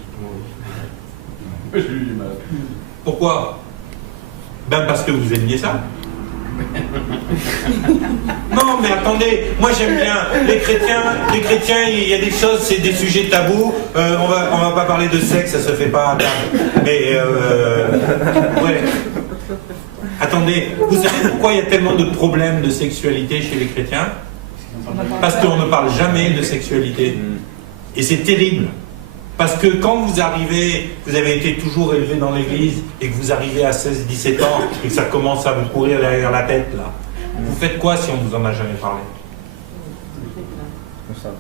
J'ai eu du mal. Pourquoi? Ben parce que vous aimiez ça. Non mais attendez, moi j'aime bien les chrétiens, il y a des choses, c'est des sujets tabous. On va pas parler de sexe, ça se fait pas à table. Mais ouais. Attendez, vous savez pourquoi il y a tellement de problèmes de sexualité chez les chrétiens? Parce qu'on ne parle jamais de sexualité. Et c'est terrible. Parce que quand vous arrivez, vous avez été toujours élevé dans l'église, et que vous arrivez à 16-17 ans, et que ça commence à vous courir derrière la tête, là, vous faites quoi si on ne vous en a jamais parlé?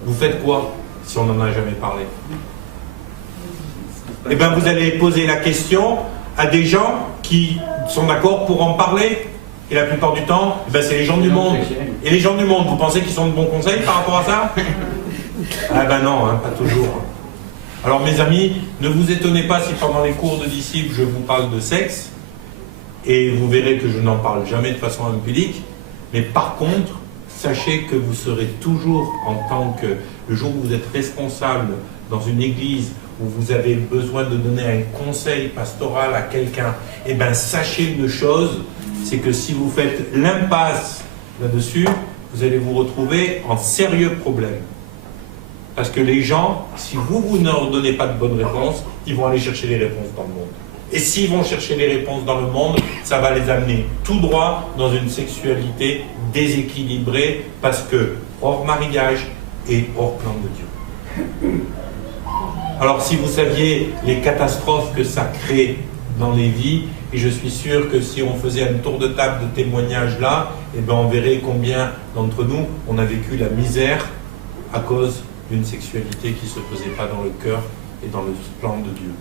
Vous faites quoi si on n'en a jamais parlé? Eh bien, vous allez poser la question à des gens qui sont d'accord pour en parler. Et la plupart du temps, eh ben, c'est les gens du monde. Et les gens du monde, vous pensez qu'ils sont de bons conseils par rapport à ça? Ah ben non, hein, pas toujours. Alors mes amis, ne vous étonnez pas si pendant les cours de disciples je vous parle de sexe, et vous verrez que je n'en parle jamais de façon impudique, mais par contre, sachez que vous serez toujours, en tant que, le jour où vous êtes responsable dans une église, où vous avez besoin de donner un conseil pastoral à quelqu'un, eh bien sachez une chose, c'est que si vous faites l'impasse là-dessus, vous allez vous retrouver en sérieux problème. Parce que les gens, si vous ne leur donnez pas de bonnes réponses, ils vont aller chercher les réponses dans le monde. Et s'ils vont chercher les réponses dans le monde, ça va les amener tout droit dans une sexualité déséquilibrée, parce que hors mariage et hors plan de Dieu. Alors si vous saviez les catastrophes que ça crée dans les vies, et je suis sûr que si on faisait un tour de table de témoignages là, eh ben on verrait combien d'entre nous, on a vécu la misère à cause d'une sexualité qui ne se faisait pas dans le cœur et dans le plan de Dieu.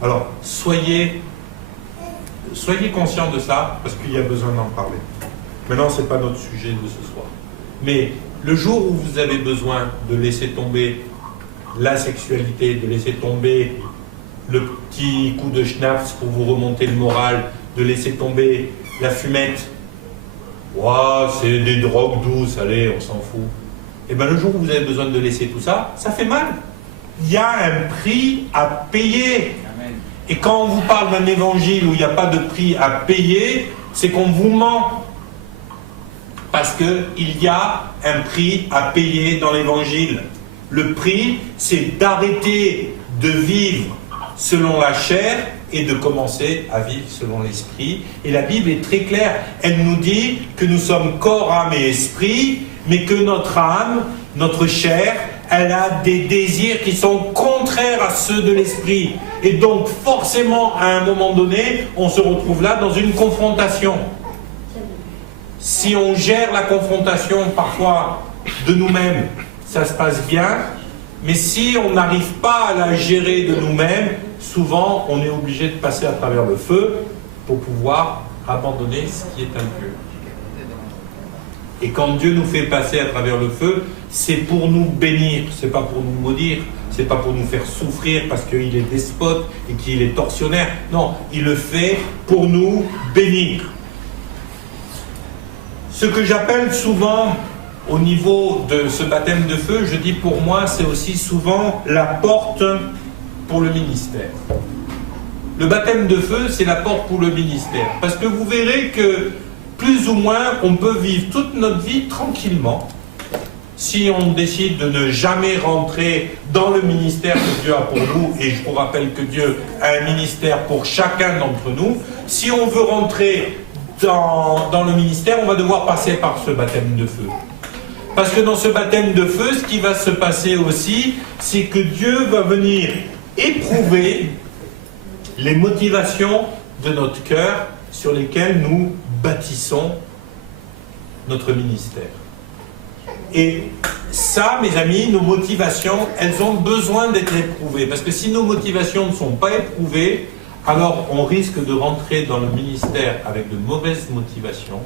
Alors, soyez conscients de ça, parce qu'il y a besoin d'en parler. Maintenant, ce n'est pas notre sujet de ce soir. Mais le jour où vous avez besoin de laisser tomber la sexualité, de laisser tomber le petit coup de schnapps pour vous remonter le moral, de laisser tomber la fumette, ouah, c'est des drogues douces, allez, on s'en fout. Et bien le jour où vous avez besoin de laisser tout ça, ça fait mal. Il y a un prix à payer. Amen. Et quand on vous parle d'un évangile où il n'y a pas de prix à payer, c'est qu'on vous ment. Parce qu'il y a un prix à payer dans l'évangile. Le prix, c'est d'arrêter de vivre selon la chair et de commencer à vivre selon l'esprit. Et la Bible est très claire. Elle nous dit que nous sommes corps, âme et esprit, mais que notre âme, notre chair, elle a des désirs qui sont contraires à ceux de l'esprit. Et donc, forcément, à un moment donné, on se retrouve là dans une confrontation. Si on gère la confrontation, parfois, de nous-mêmes, ça se passe bien. Mais si on n'arrive pas à la gérer de nous-mêmes, souvent, on est obligé de passer à travers le feu pour pouvoir abandonner ce qui est impur. Et quand Dieu nous fait passer à travers le feu, c'est pour nous bénir, c'est pas pour nous maudire, c'est pas pour nous faire souffrir parce qu'il est despote et qu'il est tortionnaire. Non, il le fait pour nous bénir. Ce que j'appelle souvent, au niveau de ce baptême de feu, je dis pour moi, c'est aussi souvent la porte pour le ministère. Le baptême de feu, c'est la porte pour le ministère. Parce que vous verrez que plus ou moins, on peut vivre toute notre vie tranquillement si on décide de ne jamais rentrer dans le ministère que Dieu a pour nous, et je vous rappelle que Dieu a un ministère pour chacun d'entre nous. Si on veut rentrer dans le ministère, on va devoir passer par ce baptême de feu. Parce que dans ce baptême de feu, ce qui va se passer aussi, c'est que Dieu va venir éprouver les motivations de notre cœur sur lesquelles nous bâtissons notre ministère. Et ça, mes amis, nos motivations, elles ont besoin d'être éprouvées. Parce que si nos motivations ne sont pas éprouvées, alors on risque de rentrer dans le ministère avec de mauvaises motivations.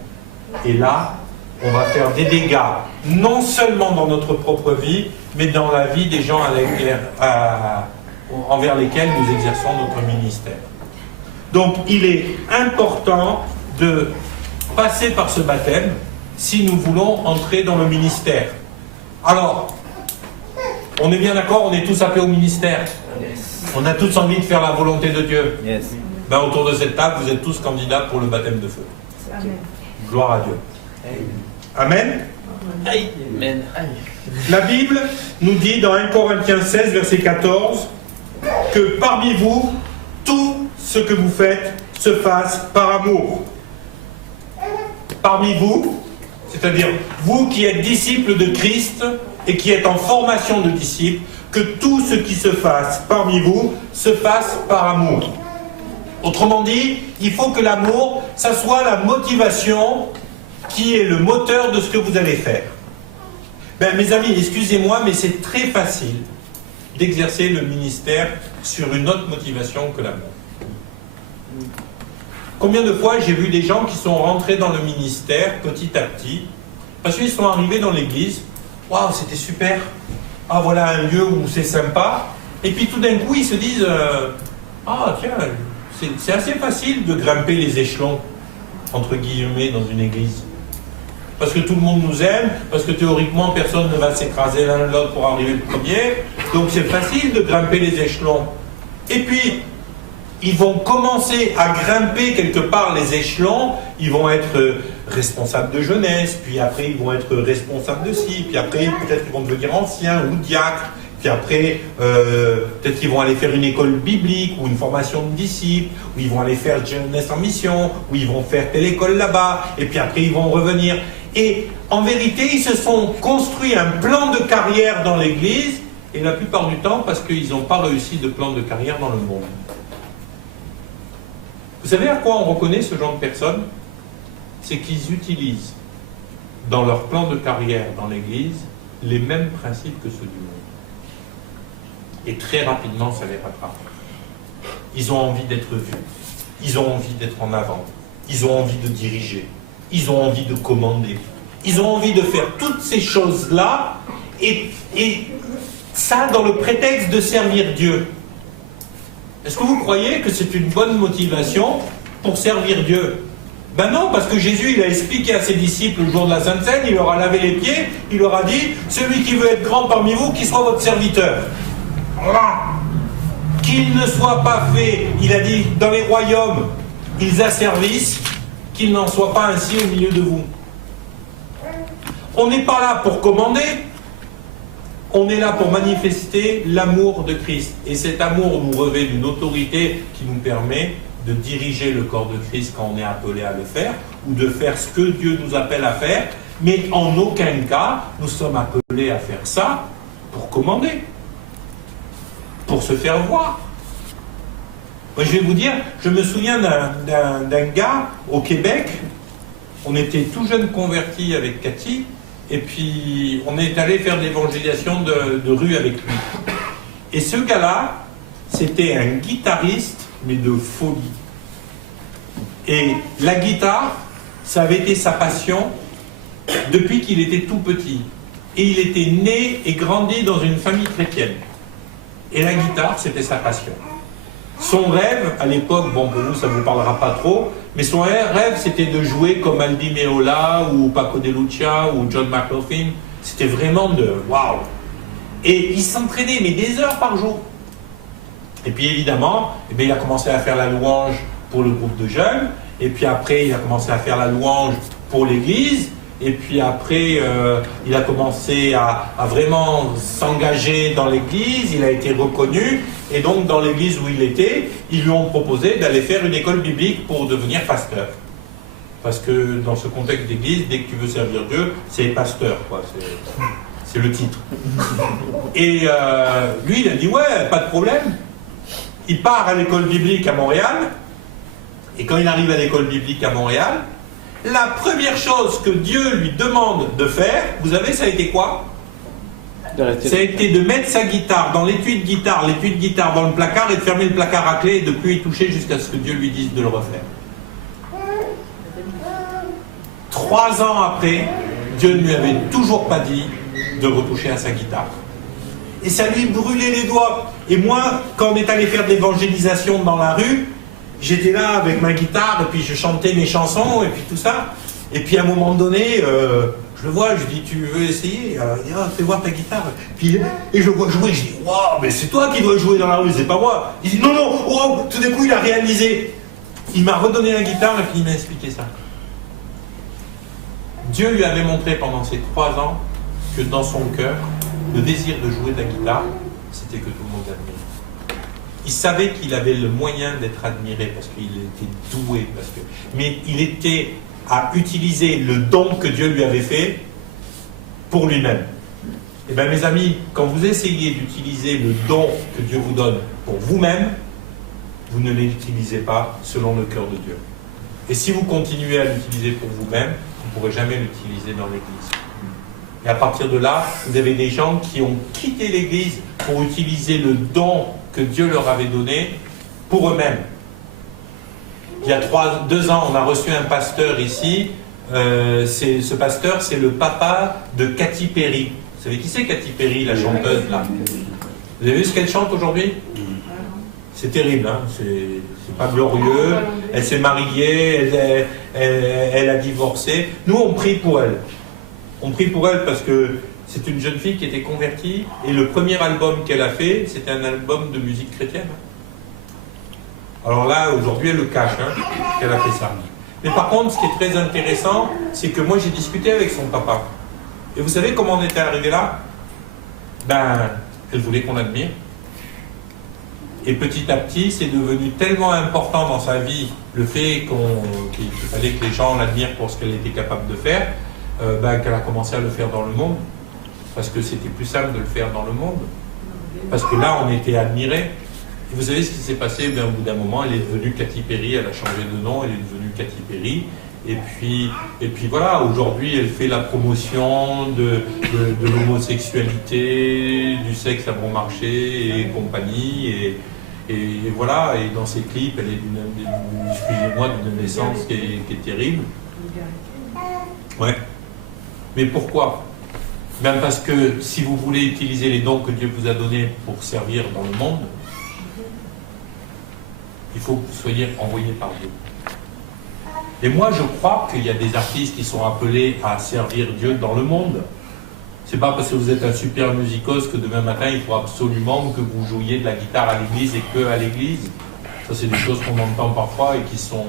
Et là, on va faire des dégâts, non seulement dans notre propre vie, mais dans la vie des gens envers lesquels nous exerçons notre ministère. Donc il est important de passer par ce baptême si nous voulons entrer dans le ministère. Alors, on est bien d'accord, on est tous appelés au ministère. On a tous envie de faire la volonté de Dieu. Ben, autour de cette table, vous êtes tous candidats pour le baptême de feu. Amen. Gloire à Dieu. Amen. Amen. La Bible nous dit dans 1 Corinthiens 16, verset 14, que parmi vous, tout ce que vous faites se fasse par amour. Parmi vous, c'est-à-dire vous qui êtes disciples de Christ et qui êtes en formation de disciples, que tout ce qui se fasse parmi vous se fasse par amour. Autrement dit, il faut que l'amour, ça soit la motivation qui est le moteur de ce que vous allez faire. Ben, mes amis, excusez-moi, mais c'est très facile d'exercer le ministère sur une autre motivation que l'amour. Combien de fois j'ai vu des gens qui sont rentrés dans le ministère petit à petit, parce qu'ils sont arrivés dans l'église, waouh, c'était super, ah voilà un lieu où c'est sympa, et puis tout d'un coup ils se disent, ah tiens, c'est assez facile de grimper les échelons, entre guillemets, dans une église. Parce que tout le monde nous aime, parce que théoriquement personne ne va s'écraser l'un l'autre pour arriver le premier, donc c'est facile de grimper les échelons. Et puis, ils vont commencer à grimper quelque part les échelons, ils vont être responsables de jeunesse, puis après ils vont être responsables de ci, puis après peut-être qu'ils vont devenir anciens ou diacres, puis après peut-être qu'ils vont aller faire une école biblique ou une formation de disciples, ou ils vont aller faire jeunesse en mission, ou ils vont faire telle école là-bas, et puis après ils vont revenir. Et en vérité, ils se sont construits un plan de carrière dans l'église, et la plupart du temps parce qu'ils n'ont pas réussi de plan de carrière dans le monde. Vous savez à quoi on reconnaît ce genre de personnes? C'est qu'ils utilisent dans leur plan de carrière dans l'église les mêmes principes que ceux du monde. Et très rapidement, ça les rattrape. Ils ont envie d'être vus. Ils ont envie d'être en avant. Ils ont envie de diriger. Ils ont envie de commander. Ils ont envie de faire toutes ces choses-là et ça dans le prétexte de servir Dieu. Est-ce que vous croyez que c'est une bonne motivation pour servir Dieu? Ben non, parce que Jésus, il a expliqué à ses disciples le jour de la Sainte Seine, il leur a lavé les pieds, il leur a dit, celui qui veut être grand parmi vous, qu'il soit votre serviteur. Voilà. Qu'il ne soit pas fait, il a dit, dans les royaumes, ils asservissent, qu'il n'en soit pas ainsi au milieu de vous. On n'est pas là pour commander, on est là pour manifester l'amour de Christ. Et cet amour nous revêt d'une autorité qui nous permet de diriger le corps de Christ quand on est appelé à le faire, ou de faire ce que Dieu nous appelle à faire, mais en aucun cas nous sommes appelés à faire ça pour commander, pour se faire voir. Moi, je vais vous dire, je me souviens d'un gars au Québec, on était tout jeune convertis avec Cathy, et puis on est allé faire de l'évangélisation de rue avec lui. Et ce gars-là, c'était un guitariste, mais de folie. Et la guitare, ça avait été sa passion depuis qu'il était tout petit. Et il était né et grandi dans une famille chrétienne. Et la guitare, c'était sa passion. Son rêve, à l'époque, bon pour vous ça ne vous parlera pas trop, mais son rêve c'était de jouer comme Aldi Meola ou Paco de Lucia ou John McLaughlin. C'était vraiment de waouh. Et il s'entraînait mais des heures par jour. Et puis évidemment, eh bien, il a commencé à faire la louange pour le groupe de jeunes, et puis après il a commencé à faire la louange pour l'église, et puis après il a commencé à vraiment s'engager dans l'église, il a été reconnu, et donc dans l'église où il était, ils lui ont proposé d'aller faire une école biblique pour devenir pasteur. Parce que dans ce contexte d'église, dès que tu veux servir Dieu, c'est pasteur, quoi. C'est le titre. Et lui, il a dit, ouais, pas de problème. Il part à l'école biblique à Montréal, et quand il arrive à l'école biblique à Montréal, la première chose que Dieu lui demande de faire, vous savez, ça a été quoi? Ça a été de mettre sa guitare dans l'étui de guitare dans le placard, et de fermer le placard à clé et de ne plus y toucher jusqu'à ce que Dieu lui dise de le refaire. 3 ans après, Dieu ne lui avait toujours pas dit de retoucher à sa guitare. Et ça lui brûlait les doigts. Et moi, quand on est allé faire de l'évangélisation dans la rue, j'étais là avec ma guitare, et puis je chantais mes chansons, et puis tout ça. Et puis à un moment donné, je le vois, je dis, tu veux essayer? Alors il dit, ah, fais voir ta guitare. Puis, et je le vois jouer, je dis, waouh, mais c'est toi qui dois jouer dans la rue, c'est pas moi. Il dit, non, non, wow. Tout d'un coup, il a réalisé. Il m'a redonné la guitare, et puis il m'a expliqué ça. Dieu lui avait montré pendant ces 3 ans que dans son cœur, le désir de jouer de la guitare, c'était que tout le monde l'admire. Il savait qu'il avait le moyen d'être admiré parce qu'il était doué, mais il était à utiliser le don que Dieu lui avait fait pour lui-même. Eh bien mes amis, quand vous essayez d'utiliser le don que Dieu vous donne pour vous-même, vous ne l'utilisez pas selon le cœur de Dieu. Et si vous continuez à l'utiliser pour vous-même, vous ne pourrez jamais l'utiliser dans l'Église. Et à partir de là, vous avez des gens qui ont quitté l'Église pour utiliser le don que Dieu leur avait donné pour eux-mêmes. Il y a 2 ans, on a reçu un pasteur ici. Ce pasteur, c'est le papa de Katy Perry. Vous savez qui c'est Katy Perry, la chanteuse là? Vous avez vu ce qu'elle chante aujourd'hui? C'est terrible, hein? C'est pas glorieux. Elle s'est mariée, elle a divorcé. Nous, on prie pour elle. On prie pour elle parce que c'est une jeune fille qui était convertie et le premier album qu'elle a fait, c'était un album de musique chrétienne. Alors là, aujourd'hui, elle le cache, hein, qu'elle a fait ça. Mais par contre, ce qui est très intéressant, c'est que moi, j'ai discuté avec son papa. Et vous savez comment on était arrivé là? Ben, elle voulait qu'on l'admire. Et petit à petit, c'est devenu tellement important dans sa vie, le fait qu'il fallait que les gens l'admirent pour ce qu'elle était capable de faire, qu'elle a commencé à le faire dans le monde. Parce que c'était plus simple de le faire dans le monde. Parce que là, on était admirés. Et vous savez ce qui s'est passé? Au bout d'un moment, elle est devenue Katy Perry, elle a changé de nom, elle est devenue Katy Perry. Et puis voilà, aujourd'hui, elle fait la promotion de l'homosexualité, du sexe à bon marché et compagnie. Et voilà, et dans ses clips, elle est excusez-moi, d'une naissance qui est terrible. Ouais. Mais pourquoi? Même parce que si vous voulez utiliser les dons que Dieu vous a donnés pour servir dans le monde, il faut que vous soyez envoyés par Dieu. Et moi, je crois qu'il y a des artistes qui sont appelés à servir Dieu dans le monde. C'est pas parce que vous êtes un super musicos que demain matin, il faut absolument que vous jouiez de la guitare à l'église et que à l'église. Ça, c'est des choses qu'on entend parfois et qui sont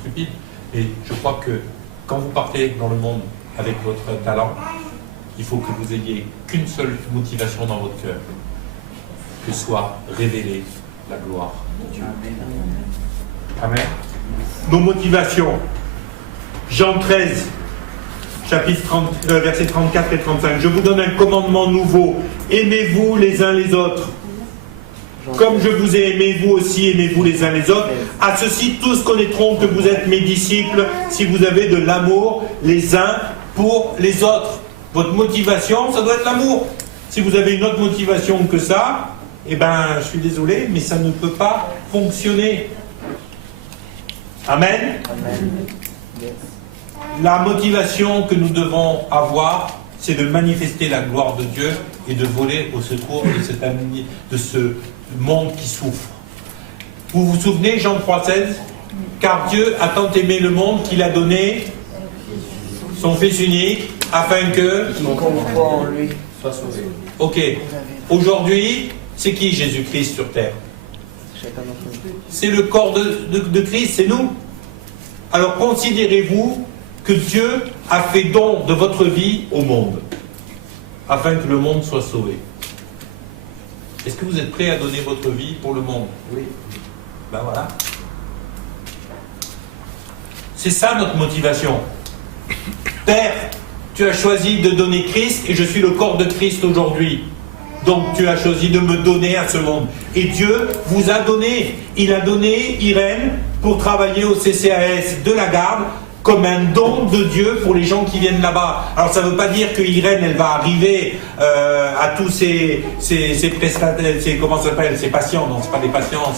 stupides. Et je crois que quand vous partez dans le monde avec votre talent, il faut que vous ayez qu'une seule motivation dans votre cœur, que soit révéler la gloire de Dieu. Amen. Nos motivations. Jean 13, versets 34 et 35. Je vous donne un commandement nouveau. Aimez-vous les uns les autres. Comme je vous ai aimé, vous aussi aimez-vous les uns les autres. À ceci, tous connaîtront que vous êtes mes disciples si vous avez de l'amour les uns pour les autres. Votre motivation, ça doit être l'amour. Si vous avez une autre motivation que ça, eh ben, je suis désolé, mais ça ne peut pas fonctionner. Amen. Amen. La motivation que nous devons avoir, c'est de manifester la gloire de Dieu et de voler au secours de ce monde qui souffre. Vous vous souvenez, Jean 3,16 ? Car Dieu a tant aimé le monde qu'il a donné son Fils unique, afin que... Quiconque croit en lui soit sauvé. Ok. Aujourd'hui, c'est qui Jésus-Christ sur terre? C'est le corps de Christ, c'est nous. Alors considérez-vous que Dieu a fait don de votre vie au monde, afin que le monde soit sauvé. Est-ce que vous êtes prêts à donner votre vie pour le monde? Oui. Ben voilà. C'est ça notre motivation. Père, tu as choisi de donner Christ et je suis le corps de Christ aujourd'hui. Donc tu as choisi de me donner à ce monde. Et Dieu vous a donné. Il a donné Irène pour travailler au CCAS de la Garde comme un don de Dieu pour les gens qui viennent là-bas. Alors ça ne veut pas dire que Irène, elle va arriver à tous ses prestataires, comment ça s'appelle, ses patients. Non, c'est pas des patients,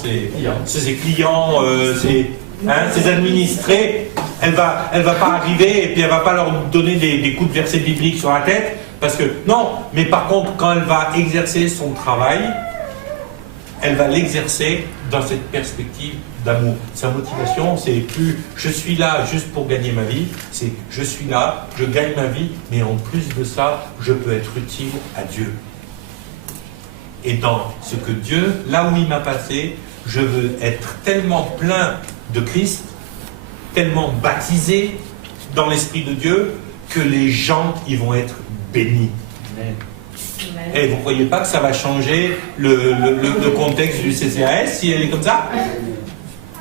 c'est ses clients, ses administrés. Elle va pas arriver et puis elle va pas leur donner des coups de versets bibliques sur la tête, parce que non. Mais par contre, quand elle va exercer son travail, elle va l'exercer dans cette perspective d'amour. Sa motivation, c'est plus je suis là juste pour gagner ma vie, c'est je suis là, je gagne ma vie, mais en plus de ça, je peux être utile à Dieu. Et dans ce que Dieu, là où il m'a passé, je veux être tellement plein de Christ, tellement baptisé dans l'Esprit de Dieu, que les gens, ils vont être bénis. Amen. Et vous ne croyez pas que ça va changer le contexte du CCAS si elle est comme ça?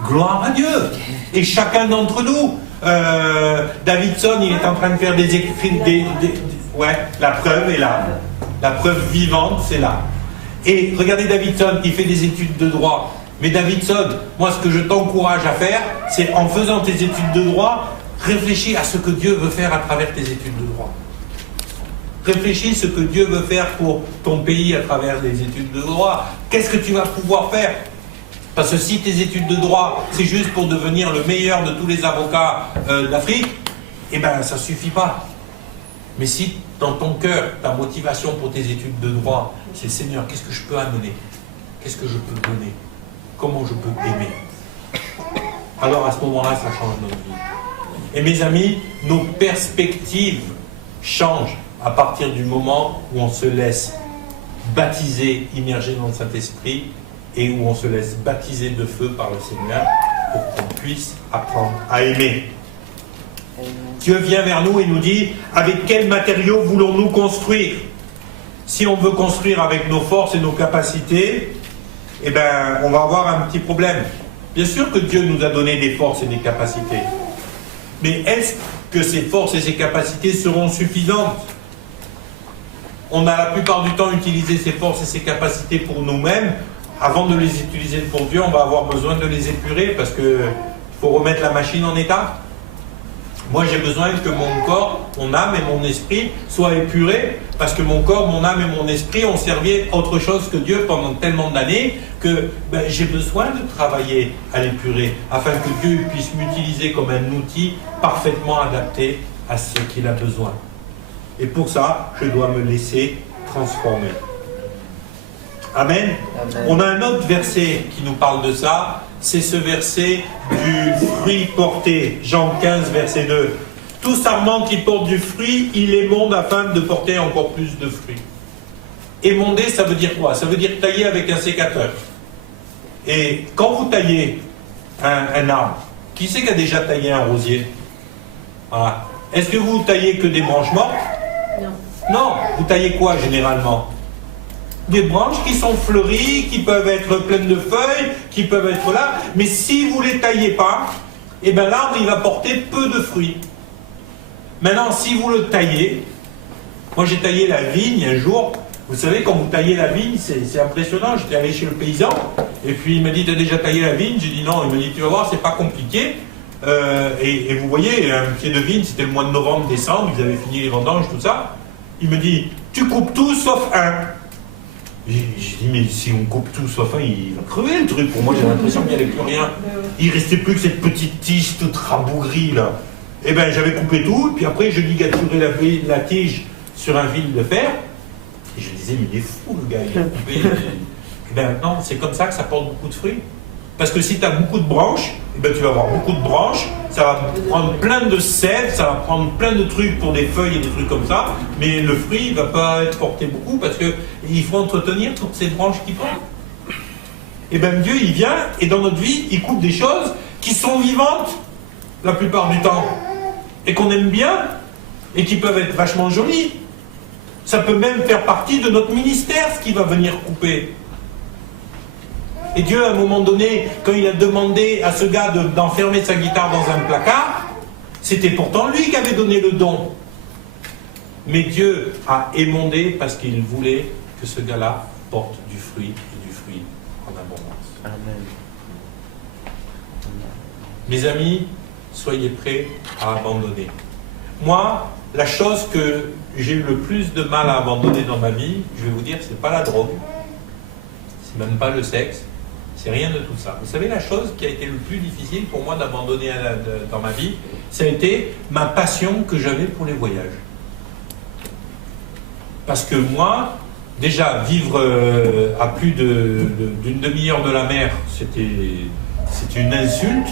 Gloire à Dieu. Et chacun d'entre nous, Davidson, il est en train de faire des écrits, ouais, la preuve est là. La preuve vivante, c'est là. Et regardez Davidson, il fait des études de droit. Mais Davidson, moi ce que je t'encourage à faire, c'est en faisant tes études de droit, réfléchis à ce que Dieu veut faire à travers tes études de droit. Réfléchis ce que Dieu veut faire pour ton pays à travers les études de droit. Qu'est-ce que tu vas pouvoir faire? Parce que si tes études de droit, c'est juste pour devenir le meilleur de tous les avocats d'Afrique, eh bien, ça ne suffit pas. Mais si, dans ton cœur, ta motivation pour tes études de droit, c'est Seigneur, qu'est-ce que je peux amener? Qu'est-ce que je peux donner? Comment je peux aimer? Alors, à ce moment-là, ça change notre vie. Et mes amis, nos perspectives changent à partir du moment où on se laisse baptiser, immerger dans le Saint-Esprit, et où on se laisse baptiser de feu par le Seigneur pour qu'on puisse apprendre à aimer. Dieu vient vers nous et nous dit, avec quels matériaux voulons-nous construire? Si on veut construire avec nos forces et nos capacités, eh bien, on va avoir un petit problème. Bien sûr que Dieu nous a donné des forces et des capacités. Mais est-ce que ces forces et ces capacités seront suffisantes? On a la plupart du temps utilisé ces forces et ces capacités pour nous-mêmes. Avant de les utiliser pour Dieu, on va avoir besoin de les épurer parce qu'il faut remettre la machine en état. Moi, j'ai besoin que mon corps, mon âme et mon esprit soient épurés parce que mon corps, mon âme et mon esprit ont servi autre chose que Dieu pendant tellement d'années que j'ai besoin de travailler à l'épurer afin que Dieu puisse m'utiliser comme un outil parfaitement adapté à ce qu'il a besoin. Et pour ça, je dois me laisser transformer. Amen. Amen. On a un autre verset qui nous parle de ça. C'est ce verset du fruit porté. Jean 15, verset 2. Tout sarment qui porte du fruit, il émonde afin de porter encore plus de fruits. Émonder, ça veut dire quoi? Ça veut dire tailler avec un sécateur. Et quand vous taillez un arbre, qui c'est qui a déjà taillé un rosier? Voilà. Est-ce que vous taillez que des branches mortes? Non. Non, vous taillez quoi généralement? Des branches qui sont fleuries, qui peuvent être pleines de feuilles, qui peuvent être là, mais si vous ne les taillez pas, eh bien l'arbre il va porter peu de fruits. Maintenant, si vous le taillez, moi j'ai taillé la vigne un jour, vous savez quand vous taillez la vigne, c'est impressionnant, j'étais allé chez le paysan, et puis il m'a dit, tu as déjà taillé la vigne? J'ai dit non, il m'a dit, tu vas voir, c'est pas compliqué. Et vous voyez, un pied de vigne, c'était le mois de novembre, décembre, ils avaient fini les vendanges, tout ça. Il me dit, tu coupes tout sauf un. J'ai dit, mais si on coupe tout sauf un, il va crever le truc. Pour moi, j'ai l'impression qu'il n'y avait plus rien. Il restait plus que cette petite tige toute rabougrie là. Eh bien, j'avais coupé tout, puis après, je ligaturais la tige sur un fil de fer. Et je disais, mais il est fou le gars, il a coupé. Eh bien, non, c'est comme ça que ça porte beaucoup de fruits. Parce que si tu as beaucoup de branches, eh ben, tu vas avoir beaucoup de branches, ça va prendre plein de sève, ça va prendre plein de trucs pour des feuilles et des trucs comme ça, mais le fruit ne va pas être porté beaucoup parce qu'il faut entretenir toutes ces branches qui portent. Et bien Dieu, il vient et dans notre vie, il coupe des choses qui sont vivantes la plupart du temps et qu'on aime bien et qui peuvent être vachement jolies. Ça peut même faire partie de notre ministère, ce qui va venir couper. Et Dieu, à un moment donné, quand il a demandé à ce gars d'enfermer sa guitare dans un placard, c'était pourtant lui qui avait donné le don. Mais Dieu a émondé parce qu'il voulait que ce gars-là porte du fruit et du fruit en abondance. Amen. Mes amis, soyez prêts à abandonner. Moi, la chose que j'ai eu le plus de mal à abandonner dans ma vie, je vais vous dire, c'est pas la drogue, c'est même pas le sexe, C'est rien de tout ça. Vous savez, la chose qui a été le plus difficile pour moi d'abandonner dans ma vie, ça a été ma passion que j'avais pour les voyages. Parce que moi, déjà, vivre à plus d'une demi-heure de la mer, c'était une insulte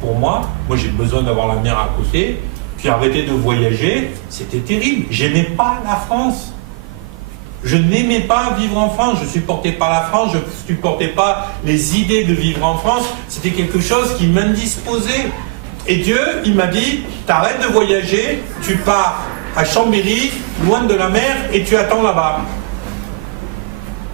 pour moi. Moi, j'ai besoin d'avoir la mer à côté. Puis arrêter de voyager, c'était terrible. J'aimais pas la France. Je n'aimais pas vivre en France. Je ne supportais pas la France. Je ne supportais pas les idées de vivre en France. C'était quelque chose qui m'indisposait. Et Dieu, il m'a dit, t'arrêtes de voyager, tu pars à Chambéry, loin de la mer, et tu attends là-bas.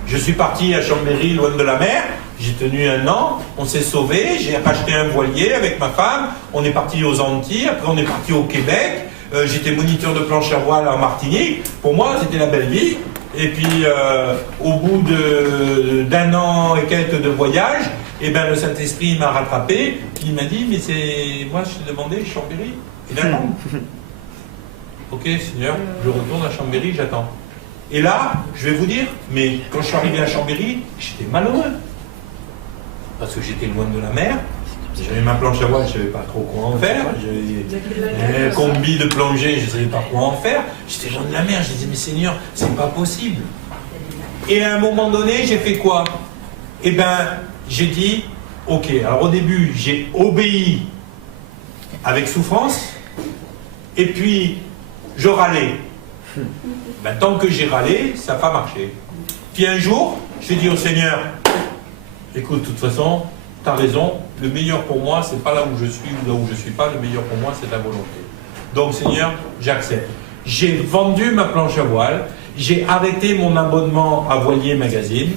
Je suis parti à Chambéry, loin de la mer. J'ai tenu 1 an, on s'est sauvés, j'ai racheté un voilier avec ma femme, on est parti aux Antilles, après on est parti au Québec, j'étais moniteur de planche à voile en Martinique, pour moi c'était la belle vie, et puis au bout d'1 an et quelques de voyage, et ben le Saint-Esprit m'a rattrapé, il m'a dit, mais c'est moi je t'ai demandé Chambéry, et d'attendre. Ok Seigneur, je retourne à Chambéry, j'attends. Et là, je vais vous dire, mais quand je suis arrivé à Chambéry, j'étais malheureux. Parce que j'étais loin de la mer, j'avais ma planche à voile, je ne savais pas trop quoi en faire, j'avais un combi de plongée, je ne savais pas quoi en faire, j'étais loin de la mer, je disais mais Seigneur, c'est pas possible. Et à un moment donné, j'ai fait quoi? Eh bien, j'ai dit, ok, alors au début, j'ai obéi avec souffrance, et puis je râlais. Ben, tant que j'ai râlé, ça n'a pas marché. Puis un jour, j'ai dit au Seigneur, écoute, de toute façon, tu as raison, le meilleur pour moi, c'est pas là où je suis ou là où je suis pas, le meilleur pour moi, c'est ta volonté. Donc Seigneur, j'accepte. J'ai vendu ma planche à voile, j'ai arrêté mon abonnement à Voilier Magazine,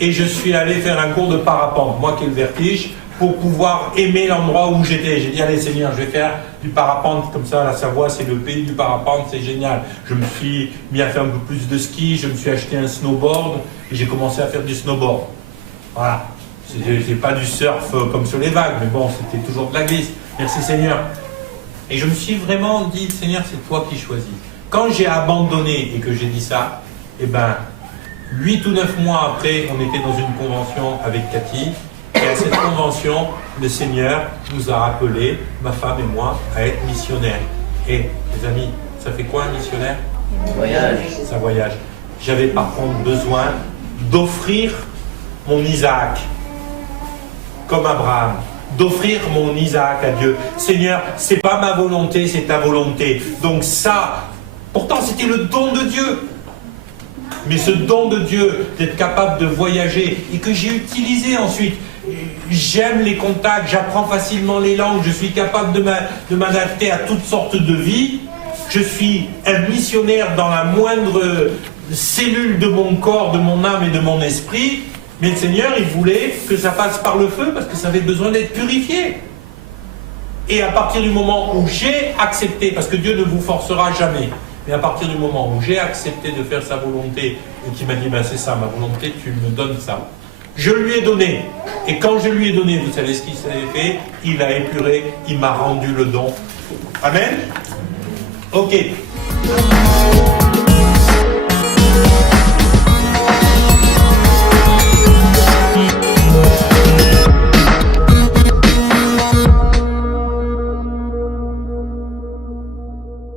et je suis allé faire un cours de parapente, moi qui ai le vertige, pour pouvoir aimer l'endroit où j'étais. J'ai dit, allez Seigneur, je vais faire du parapente, comme ça, la Savoie, c'est le pays du parapente, c'est génial. Je me suis mis à faire un peu plus de ski, je me suis acheté un snowboard, et j'ai commencé à faire du snowboard. Voilà. C'est pas du surf comme sur les vagues, mais bon, c'était toujours de la glisse. Merci Seigneur. Et je me suis vraiment dit, Seigneur, c'est toi qui choisis. Quand j'ai abandonné et que j'ai dit ça, eh ben, 8 ou 9 mois après, on était dans une convention avec Cathy. Et à cette convention, le Seigneur nous a rappelé, ma femme et moi, à être missionnaires. Et les amis, ça fait quoi un missionnaire? Voyage. Ça voyage. J'avais par contre besoin d'offrir mon Isaac, comme Abraham, d'offrir mon Isaac à Dieu. Seigneur, c'est pas ma volonté, c'est ta volonté. Donc ça, pourtant c'était le don de Dieu. Mais ce don de Dieu, d'être capable de voyager, et que j'ai utilisé ensuite, j'aime les contacts, j'apprends facilement les langues, je suis capable de m'adapter à toutes sortes de vies, je suis un missionnaire dans la moindre cellule de mon corps, de mon âme et de mon esprit, mais le Seigneur, il voulait que ça passe par le feu, parce que ça avait besoin d'être purifié. Et à partir du moment où j'ai accepté, parce que Dieu ne vous forcera jamais, mais à partir du moment où j'ai accepté de faire sa volonté, et qu'il m'a dit, ben c'est ça, ma volonté, tu me donnes ça. Je lui ai donné. Et quand je lui ai donné, vous savez ce qu'il s'est fait? Il a épuré, il m'a rendu le don. Amen? Ok.